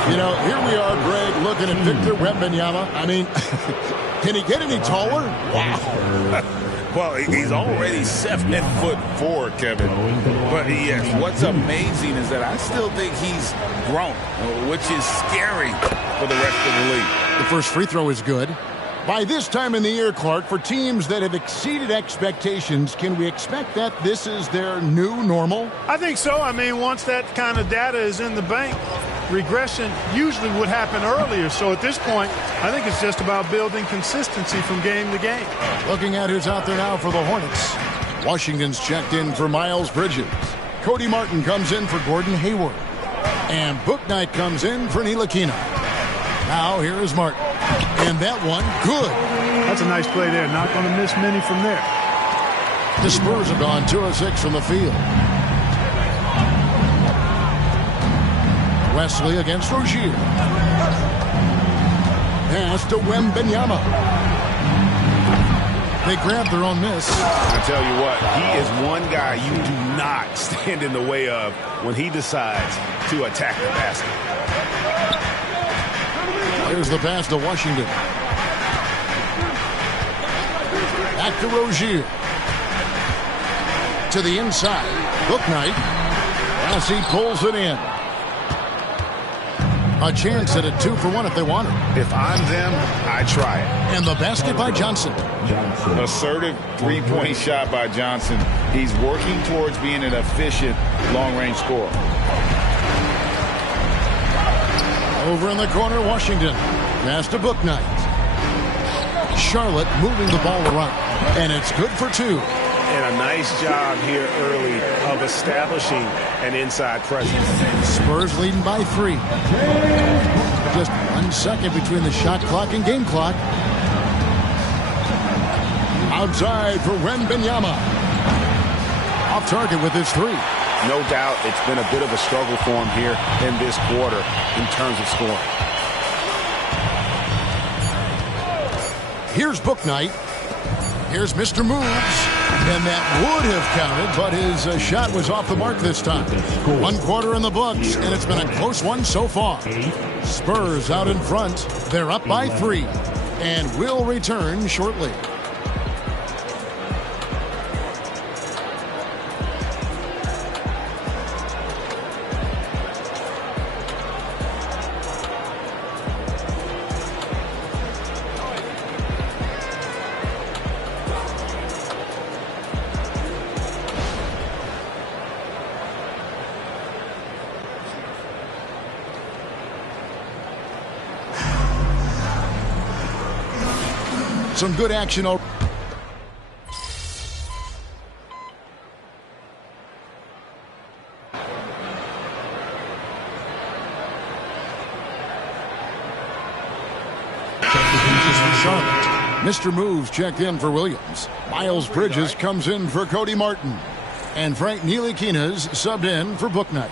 You know, here we are, Greg, looking at Victor Wembanyama. I mean, can he get any taller? Wow. Well, he's already 7'4", Kevin. But yes, what's amazing is that I still think he's grown, which is scary for the rest of the league. The first free throw is good. By this time in the year, Clark, for teams that have exceeded expectations, can we expect that this is their new normal? I think so. I mean, once that kind of data is in the bank, regression usually would happen earlier. So at this point, I think it's just about building consistency from game to game. Looking at who's out there now for the Hornets. Washington's checked in for Miles Bridges. Cody Martin comes in for Gordon Hayward. And Bouknight comes in for Ntilikina. Now here is Martin. And that one, good. That's a nice play there. Not going to miss many from there. The Spurs have gone 2 of 6 from the field. Wesley against Rozier. Pass to Wembanyama. They grab their own miss. I tell you what, he is one guy you do not stand in the way of when he decides to attack the basket. Here's the pass to Washington. Back to Rozier. To the inside. Bouknight. As he pulls it in. A chance at a 2-for-1 if they want it. If I'm them, I try it. And the basket by Johnson. Assertive three-point shot by Johnson. He's working towards being an efficient long-range scorer. Over in the corner, Washington. Pass to Bouknight. Charlotte moving the ball around. And it's good for 2. And a nice job here early of establishing an inside presence. Spurs leading by 3. Just 1 second between the shot clock and game clock. Outside for Wembanyama. Off target with his 3. No doubt it's been a bit of a struggle for him here in this quarter in terms of scoring. Here's Bouknight. Here's Mr. Moves. And that would have counted, but his shot was off the mark this time. 1 quarter in the books, and it's been a close one so far. Spurs out in front. They're up by 3 and will return shortly. Some good action. Charlotte. Mr. Moves checked in for Williams. Miles Bridges comes in for Cody Martin. And Frank Ntilikina's subbed in for Bouknight.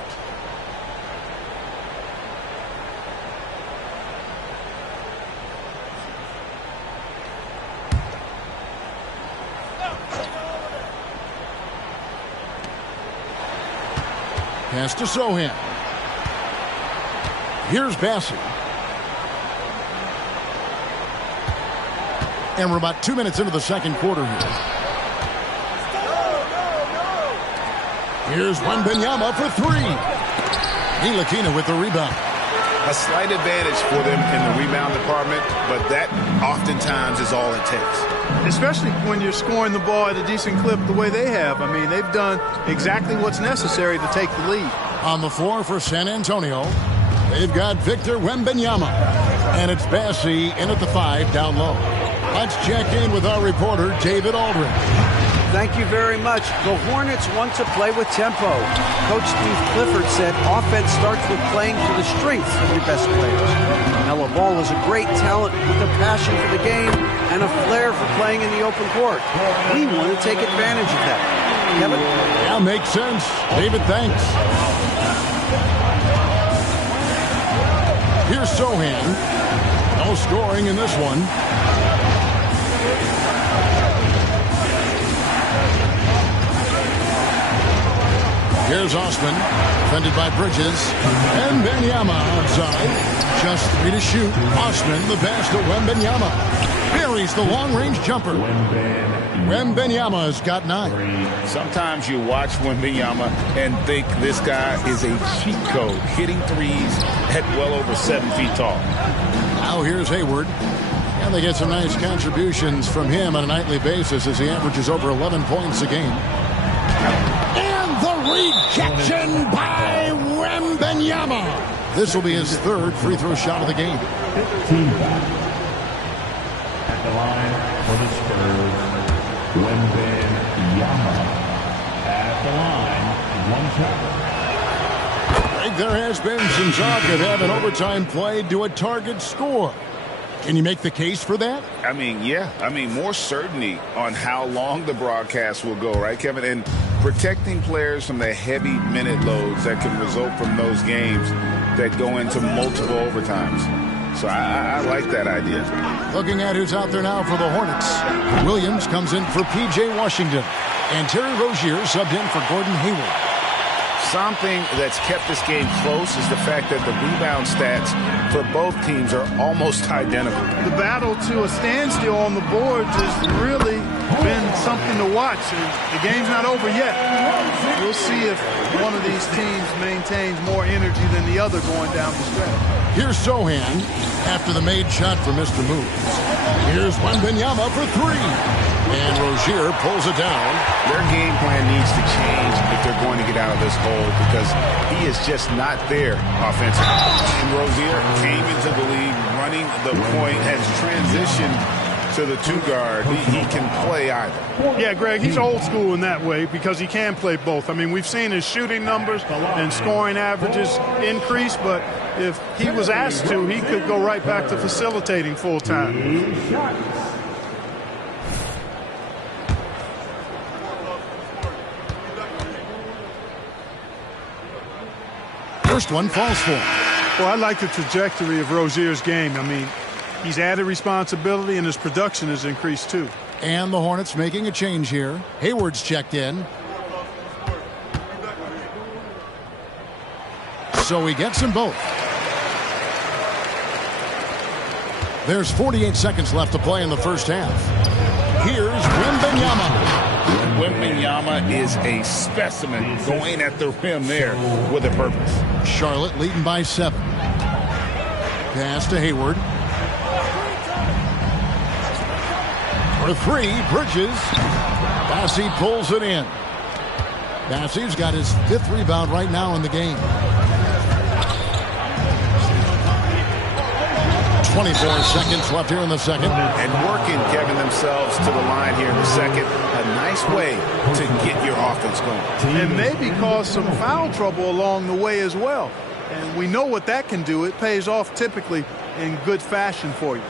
Pass to Sohan. Here's Bassey. And we're about 2 minutes into the second quarter here. Here's Wembanyama for 3. Ntilikina with the rebound. A slight advantage for them in the rebound department, but that oftentimes is all it takes. Especially when you're scoring the ball at a decent clip the way they have. I mean, they've done exactly what's necessary to take the lead. On the floor for San Antonio, they've got Victor Wembanyama. And it's Bassey in at the 5 down low. Let's check in with our reporter, David Aldridge. Thank you very much. The Hornets want to play with tempo. Coach Steve Clifford said offense starts with playing to the strengths of your best players. Melo Ball is a great talent with a passion for the game and a flair for playing in the open court. We want to take advantage of that. Kevin? Yeah, makes sense. David, thanks. Here's Sohan. No scoring in this one. Here's Osman, defended by Bridges, and Wembanyama outside. Just 3 to shoot. Osman, the pass to Wembanyama. Buries the long-range jumper. Wembanyama's got 9. Sometimes you watch Wembanyama and think this guy is a cheat code, hitting threes at well over 7 feet tall. Now here's Hayward. And they get some nice contributions from him on a nightly basis as he averages over 11 points a game. Rejection by Wembanyama. This will be his 3rd free throw shot of the game. 15 at the line for the Spurs, Wembanyama. At the line, 1 shot. Greg, there has been some talk of having overtime played to a target score. Can you make the case for that? I mean, yeah. I mean, more certainty on how long the broadcast will go, right, Kevin? And protecting players from the heavy minute loads that can result from those games that go into multiple overtimes. So I like that idea. Looking at who's out there now for the Hornets. Williams comes in for P.J. Washington. And Terry Rozier subbed in for Gordon Hayward. Something that's kept this game close is the fact that the rebound stats for both teams are almost identical. The battle to a standstill on the boards has really been something to watch. The game's not over yet. We'll see if one of these teams maintains more energy than the other going down the stretch. Here's Sohan after the made shot for Mr. Moves. Here's Wembanyama for 3. And Rozier pulls it down. Their game plan needs to change if they're going to get out of this hole because he is just not there offensively. And Rozier came into the league running the point, has transitioned to the 2-guard. He can play either. Yeah, Greg, he's old school in that way because he can play both. I mean, we've seen his shooting numbers and scoring averages increase, but if he was asked to, he could go right back to facilitating full time. First one falls for him. Well, I like the trajectory of Rozier's game. I mean, he's added responsibility and his production has increased too. And the Hornets making a change here. Hayward's checked in. So he gets them both. There's 48 seconds left to play in the first half. Here's Wembanyama. Wembanyama is a specimen going at the rim there with a purpose. Charlotte leading by 7. Pass to Hayward. For 3, Bridges. Bassey pulls it in. Bassey's got his 5th rebound right now in the game. 24 seconds left here in the second. And working, Kevin, themselves to the line here in the second. A nice way to get your offense going. And maybe cause some foul trouble along the way as well. And we know what that can do. It pays off typically in good fashion for you.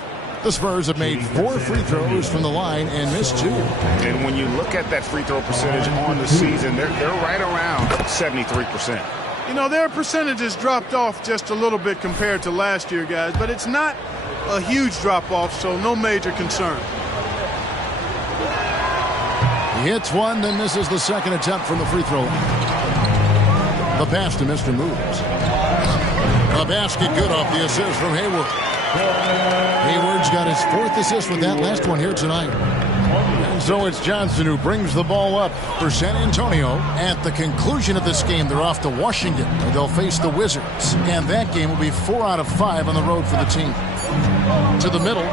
The Spurs have made 4 free throws from the line and missed 2. And when you look at that free throw percentage on the season, they're right around 73%. You know, their percentages dropped off just a little bit compared to last year, guys, but it's not a huge drop-off, so no major concern. He hits one, then misses the second attempt from the free throw line. The pass to Mr. Moves. The basket good off the assist from Hayward. Hayward's got his 4th assist with that last one here tonight. And so it's Johnson who brings the ball up for San Antonio. At the conclusion of this game, they're off to Washington, where they'll face the Wizards. And that game will be 4 out of 5 on the road for the team. To the middle.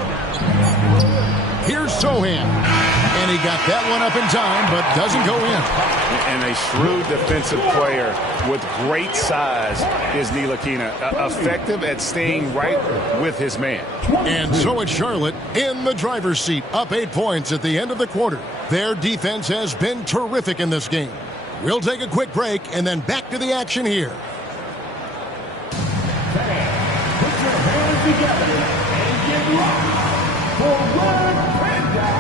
Here's Sohan. And he got that one up in time, but doesn't go in. And a shrewd defensive player with great size is Ntilikina. Effective at staying right with his man. And so it's Charlotte in the driver's seat, up 8 points at the end of the quarter. Their defense has been terrific in this game. We'll take a quick break and then back to the action here. Put your hands together and get rocked for Red Panda.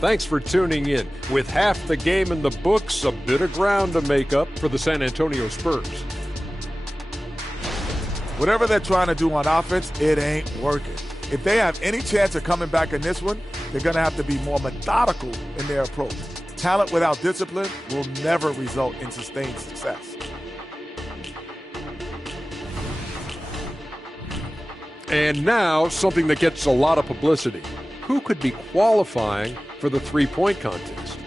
Thanks for tuning in. With half the game in the books, a bit of ground to make up for the San Antonio Spurs. Whatever they're trying to do on offense, it ain't working. If they have any chance of coming back in this one, they're going to have to be more methodical in their approach. Talent without discipline will never result in sustained success. And now, something that gets a lot of publicity. Who could be qualifying for the three-point contest?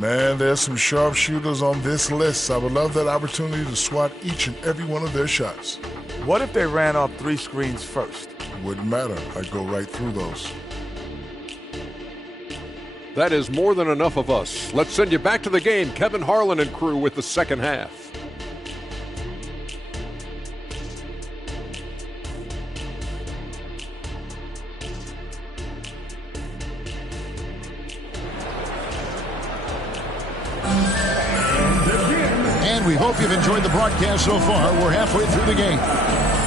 Man, there's some sharpshooters on this list. I would love that opportunity to swat each and every one of their shots. What if they ran off 3 screens first? Wouldn't matter. I'd go right through those. That is more than enough of us. Let's send you back to the game. Kevin Harlan and crew with the second half. We hope you've enjoyed the broadcast so far. We're halfway through the game.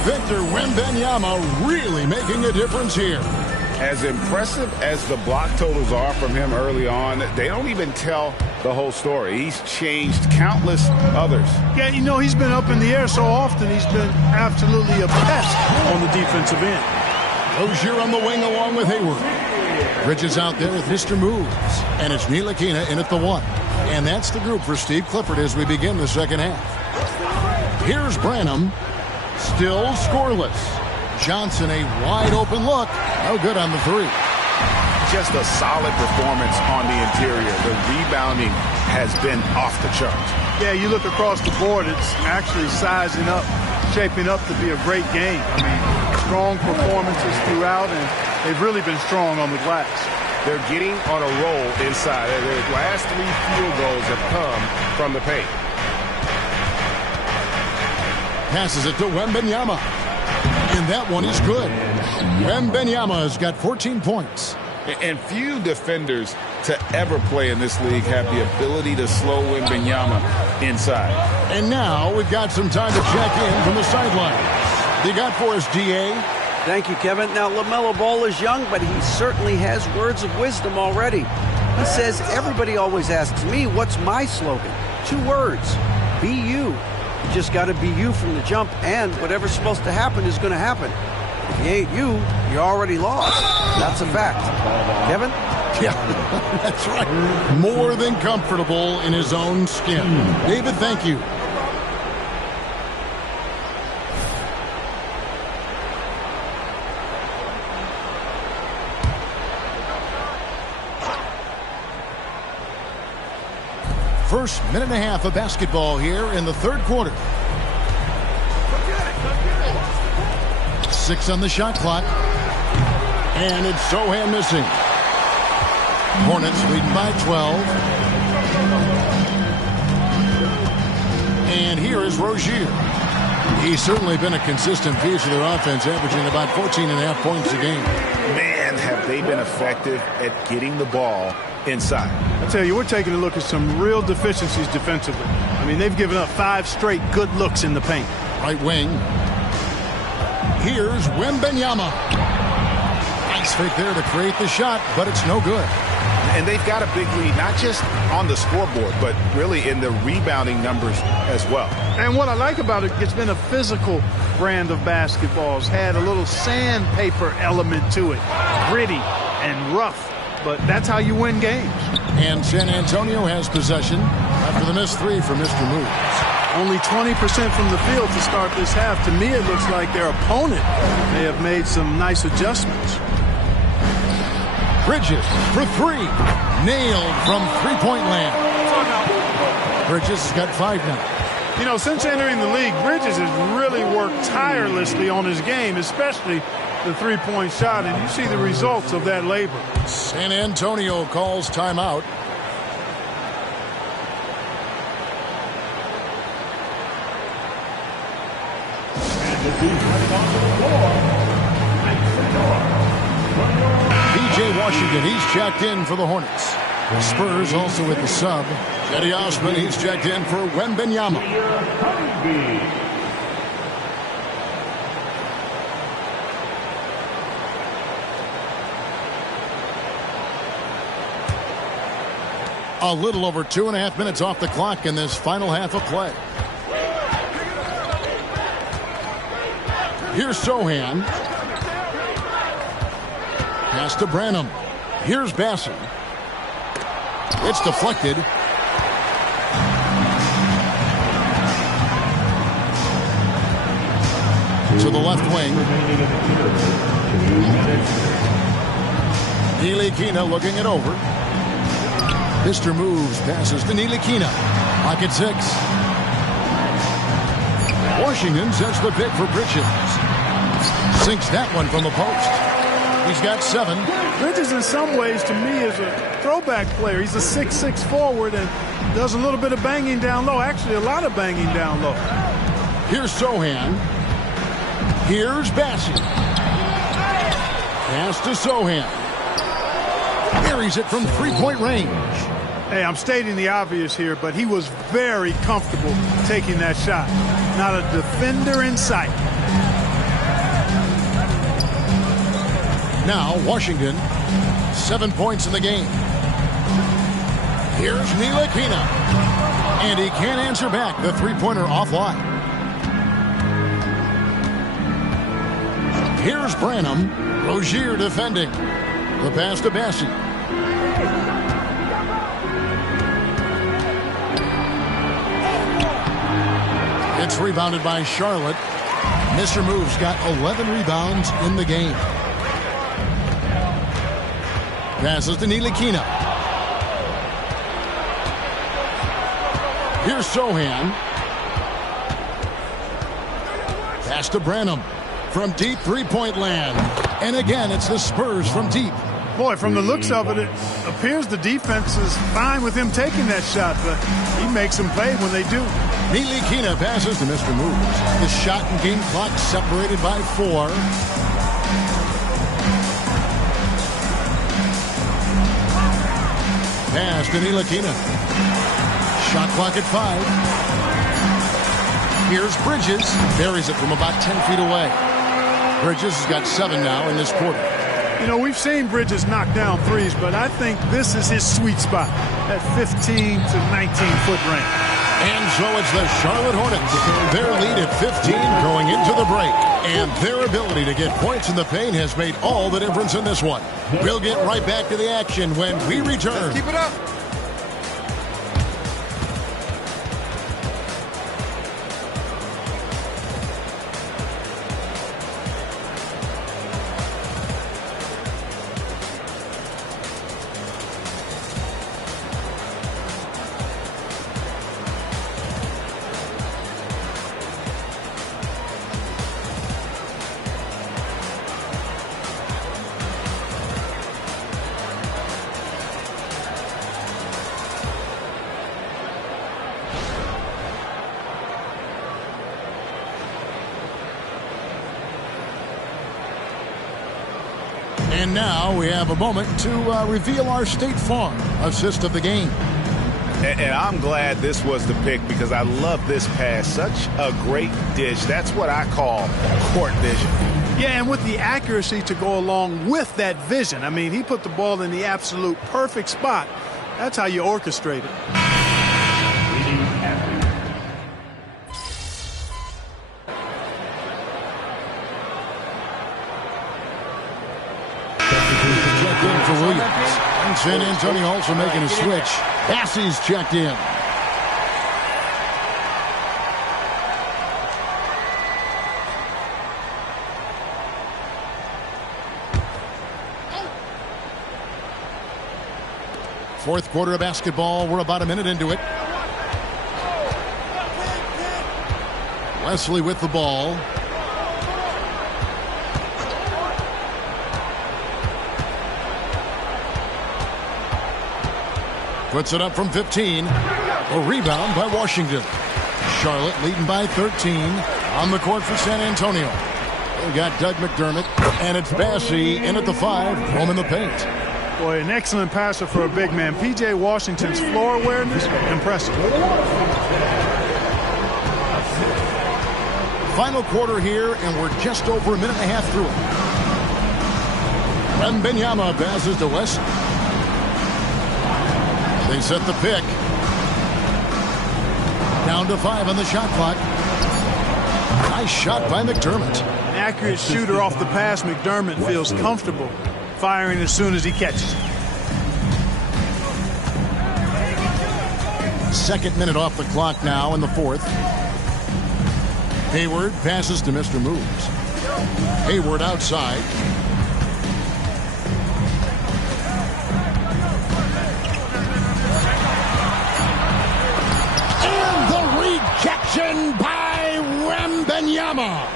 Victor Wembanyama really making a difference here. As impressive as the block totals are from him early on, they don't even tell the whole story. He's changed countless others. Yeah, you know, he's been up in the air so often, he's been absolutely a pest on the defensive end. Rozier on the wing along with Hayward. Bridges out there with Mr. Moves. And it's Ntilikina in at the 1. And that's the group for Steve Clifford as we begin the second half. Here's Branham. Still scoreless. Johnson, a wide open look. No good on the 3. Just a solid performance on the interior. The rebounding has been off the charts. Yeah, you look across the board, it's actually sizing up, shaping up to be a great game. I mean, strong performances throughout, and they've really been strong on the glass. They're getting on a roll inside. Their last 3 field goals have come from the paint. Passes it to Wembanyama. And that one is good. Wembanyama has got 14 points. And few defenders to ever play in this league have the ability to slow Wembanyama inside. And now we've got some time to check in from the sidelines. You got for us, DA? Thank you, Kevin. Now, LaMelo Ball is young, but he certainly has words of wisdom already. He says, everybody always asks me, what's my slogan? 2 words, be you. You just got to be you from the jump, and whatever's supposed to happen is going to happen. If you ain't you, you're already lost. That's a fact. Kevin? Yeah, that's right. More than comfortable in his own skin. David, thank you. First minute and a half of basketball here in the third quarter. 6 on the shot clock. And it's Sohan missing. Hornets leading by 12. And here is Rozier. He's certainly been a consistent piece of their offense, averaging about 14.5 points a game. Man, have they been effective at getting the ball inside. I tell you, we're taking a look at some real deficiencies defensively. I mean, they've given up 5 straight good looks in the paint. Right wing. Here's Wembanyama. Nice fake there to create the shot, but it's no good. And they've got a big lead, not just on the scoreboard, but really in the rebounding numbers as well. And what I like about it, it's been a physical brand of basketball. It's had a little sandpaper element to it, gritty and rough. But that's how you win games. And San Antonio has possession after the missed three from Mr. Moves. Only 20% from the field to start this half. To me, it looks like their opponent may have made some nice adjustments. Bridges for three. Nailed from three-point land. Bridges has got 5 now. You know, since entering the league, Bridges has really worked tirelessly on his game, especially the three-point shot, and you see the results of that labor. San Antonio calls timeout. P.J. Washington, he's checked in for the Hornets. The Spurs also with the sub. Eddie Osman, he's checked in for Wembanyama. A little over 2.5 minutes off the clock in this final half of play. Here's Sohan. Pass to Branham. Here's Bassey. It's deflected. To the left wing. Ntilikina looking it over. Mr. Moves passes to Ntilikina. Pocket 6. Washington sets the pick for Bridges. Sinks that one from the post. He's got 7. Bridges, in some ways, to me, is a throwback player. He's a 6'6" forward and does a little bit of banging down low. Actually, a lot of banging down low. Here's Sohan. Here's Bassey. Pass to Sohan. Buries it from three-point range. Hey, I'm stating the obvious here, but he was very comfortable taking that shot. Not a defender in sight. Now, Washington, 7 points in the game. Here's Ntilikina. And he can't answer back. The three-pointer offline. Here's Branham. Rozier defending. The pass to Bassey. It's rebounded by Charlotte. Mr. Moves got 11 rebounds in the game. Passes to Ntilikina. Here's Sohan. Pass to Branham. From deep three-point land. And again, it's the Spurs from deep. Boy, from the looks of it, it appears the defense is fine with him taking that shot, but he makes them pay when they do. Ntilikina passes to Mr. Moves. The shot and game clock separated by 4. Pass to Ntilikina. Shot clock at 5. Here's Bridges. Buries it from about 10 feet away. Bridges has got 7 now in this quarter. You know, we've seen Bridges knock down threes, but I think this is his sweet spot at 15 to 19-foot range. And so it's the Charlotte Hornets. Their lead at 15 going into the break. And their ability to get points in the paint has made all the difference in this one. We'll get right back to the action when we return. Let's keep it up. And now we have a moment to reveal our State Farm assist of the game. And I'm glad this was the pick because I love this pass. Such a great dish. That's what I call court vision. Yeah, and with the accuracy to go along with that vision. I mean, he put the ball in the absolute perfect spot. That's how you orchestrate it. Checked in for Williams. And San Antonio also making a switch. Bassey's checked in. Fourth quarter of basketball. We're about a minute into it. Wesley with the ball. Puts it up from 15. A rebound by Washington. Charlotte leading by 13. On the court for San Antonio. They got Doug McDermott. And it's Bassey in at the 5. Home in the paint. Boy, an excellent passer for a big man. P.J. Washington's floor awareness, impressive. Final quarter here, and we're just over a minute and a half through it. Wembanyama passes to West. They set the pick. Down to 5 on the shot clock. Nice shot by McDermott. An accurate shooter off the pass. McDermott feels comfortable firing as soon as he catches it. Second minute off the clock now in the fourth. Hayward passes to Mr. Moves. Hayward outside. And the rejection by Wembanyama.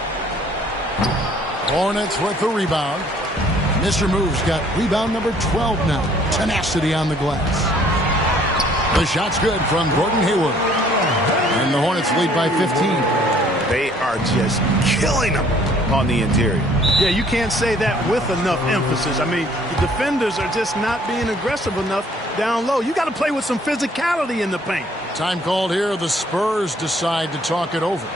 Hornets with the rebound. Mr. Moves got rebound number 12 now. Tenacity on the glass. The shot's good from Gordon Hayward. And the Hornets lead by 15. They are just killing them on the interior. Yeah, you can't say that with enough emphasis. I mean, the defenders are just not being aggressive enough down low. You got to play with some physicality in the paint. Time called here. The Spurs decide to talk it over.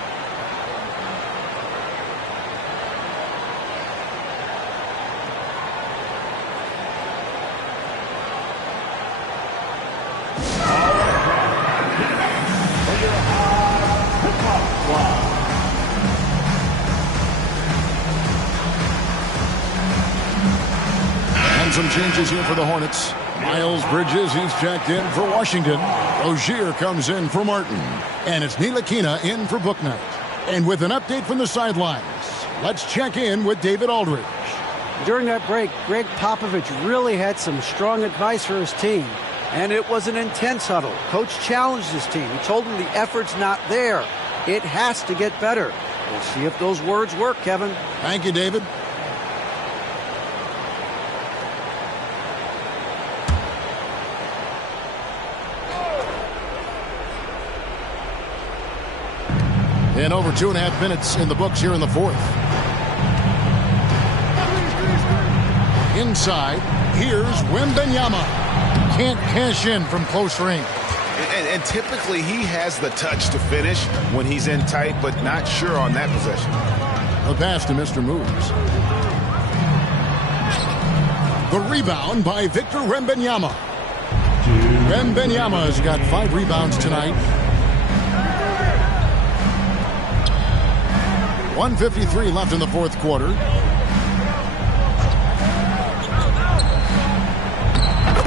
Some changes here for the Hornets. Miles Bridges, he's checked in for Washington. Rozier comes in for Martin. And it's Ntilikina in for Bouknight. And with an update from the sidelines, let's check in with David Aldridge. During that break, Greg Popovich really had some strong advice for his team. And it was an intense huddle. Coach challenged his team. He told them the effort's not there. It has to get better. We'll see if those words work, Kevin. Thank you, David. And over 2.5 minutes in the books here in the fourth. Inside, here's Wembanyama. Can't cash in from close range. And typically he has the touch to finish when he's in tight, but not sure on that possession. The pass to Mr. Moves. The rebound by Victor Wembanyama. Wembanyama has got 5 rebounds tonight. 1:53 left in the fourth quarter.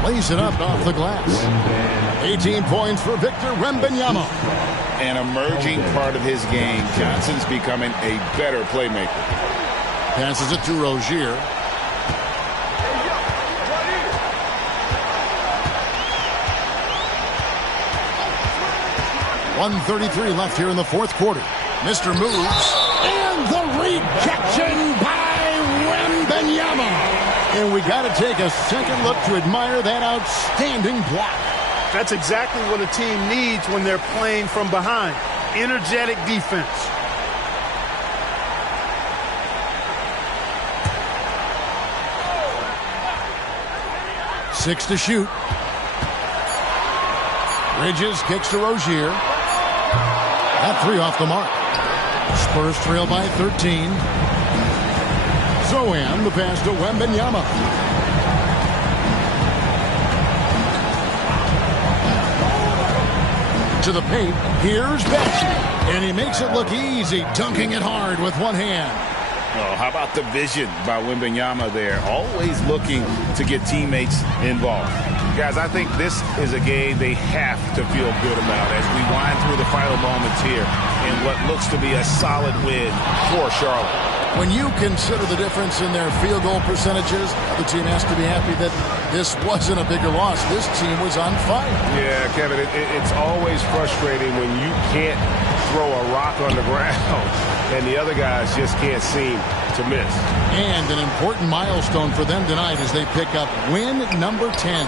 Lays it up off the glass. 18 points for Victor Wembanyama. An emerging part of his game. Johnson's becoming a better playmaker. Passes it to Rozier. .133 left here in the fourth quarter. Mr. Moves. And the rejection by Wembanyama. And we got to take a second look to admire that outstanding block. That's exactly what a team needs when they're playing from behind. Energetic defense. Six to shoot. Bridges kicks to Rozier. That three off the mark. Spurs trail by 13. Zohan, the pass to Wembanyama. To the paint, here's Betts. And he makes it look easy, dunking it hard with one hand. Oh, how about the vision by Wembanyama there? Always looking to get teammates involved. Guys, I think this is a game they have to feel good about as we wind through the final moments here in what looks to be a solid win for Charlotte. When you consider the difference in their field goal percentages, the team has to be happy that this wasn't a bigger loss. This team was on fire. Yeah, Kevin, it's always frustrating when you can't throw a rock on the ground and the other guys just can't seem to miss. And an important milestone for them tonight as they pick up win number 10.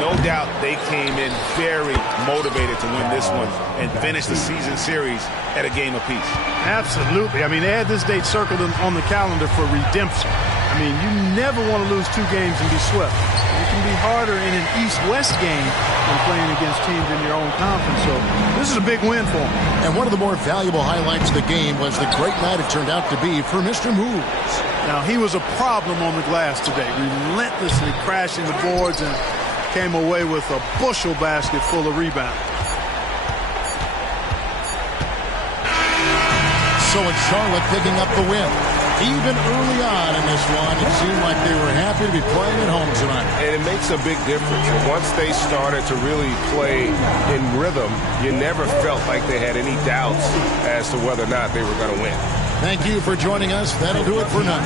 No doubt they came in very motivated to win this one and finish the season series at a game apiece. Absolutely. I mean, they had this date circled on the calendar for redemption. I mean, you never want to lose 2 games and be swept. It can be harder in an East-West game than playing against teams in your own conference. So this is a big win for them. And one of the more valuable highlights of the game was the great night it turned out to be for Mr. Moves. Now, he was a problem on the glass today, relentlessly crashing the boards and came away with a bushel basket full of rebounds. So it's Charlotte picking up the win. Even early on in this one, it seemed like they were happy to be playing at home tonight. And it makes a big difference. Once they started to really play in rhythm, you never felt like they had any doubts as to whether or not they were going to win. Thank you for joining us. That'll do it for now.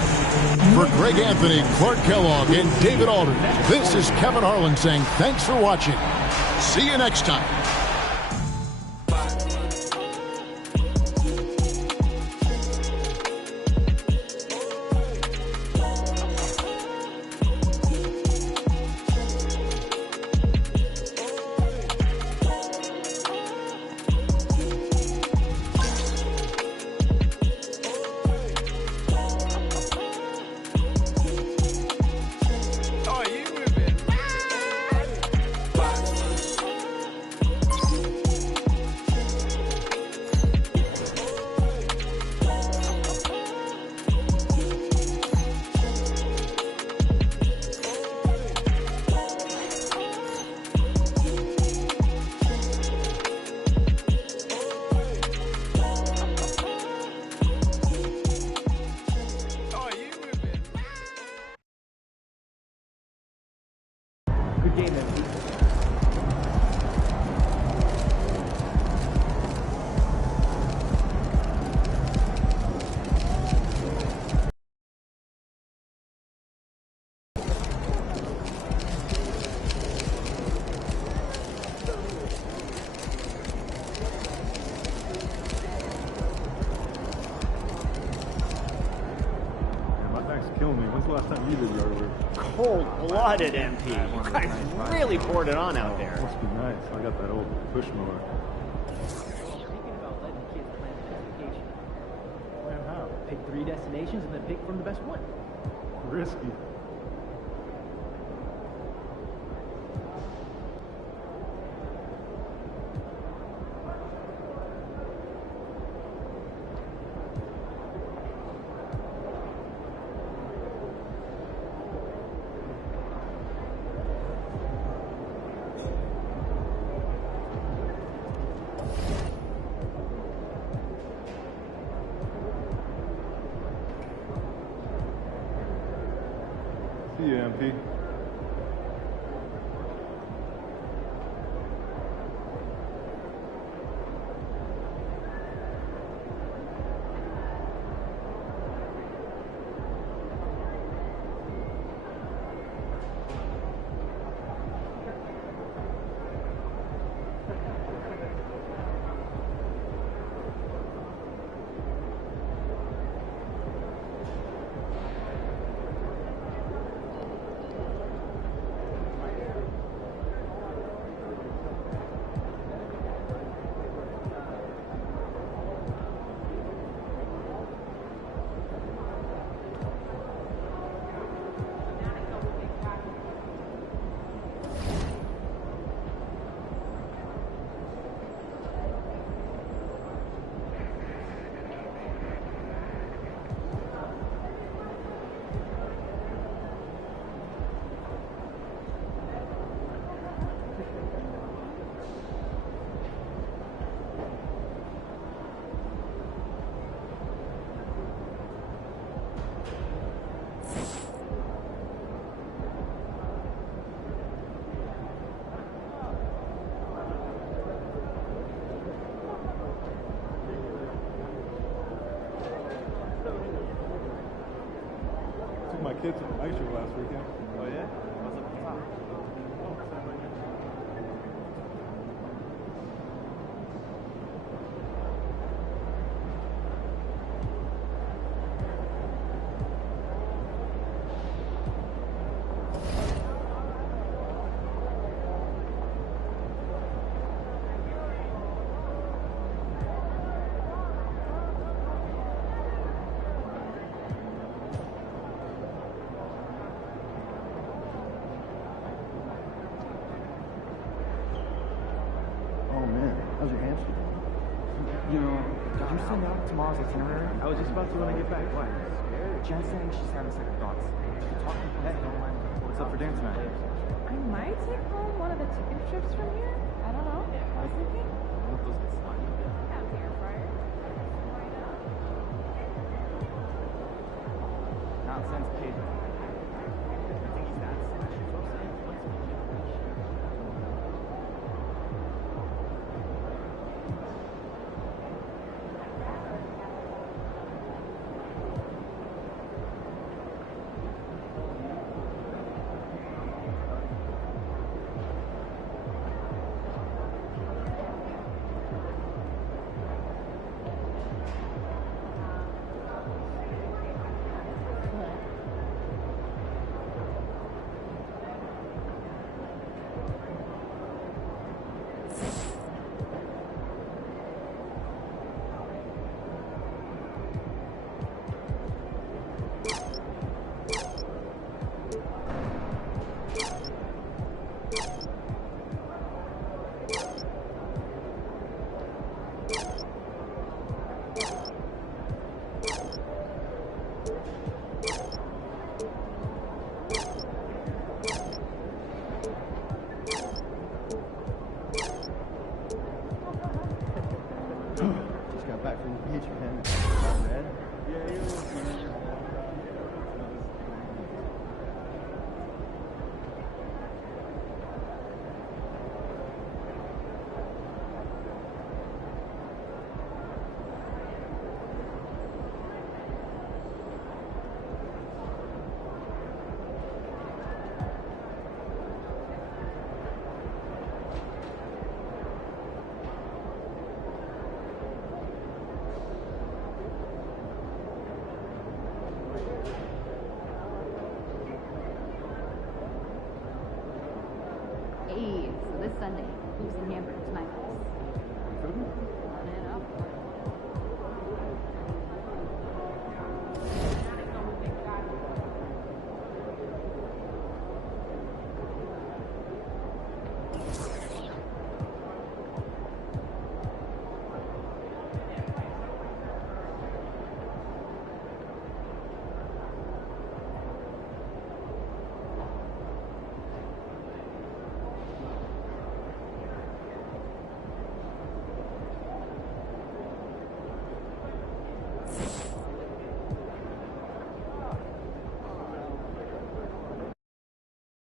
For Greg Anthony, Clark Kellogg, and David Aldridge, this is Kevin Harlan saying thanks for watching. See you next time. Cold-blooded, MP. You guys really poured it on out there. Must be nice. I got that old push mower. Thinking about letting kids plan a vacation. Plan how? Pick 3 destinations and then pick from the best one. Risky. kids at the night show last weekend. Oh, yeah? What's up at the top? How's your hamster? You know, did you send out tomorrow's itinerary? I was just about to when I get back. Why? Jen's saying she's having second thoughts. Did you talk to her? Don't mind. What's up for dinner tonight? I might take home one of the chicken strips from here. I don't know. I was thinking. What if those get slimy? Yeah, the air fryer. Why not? Nonsense, kid. You think he's that smashy? That's what I'm saying. What's the Just got back from the beach, man. Not red? Yeah, you Hey, so this Sunday, hoops and hamburgers.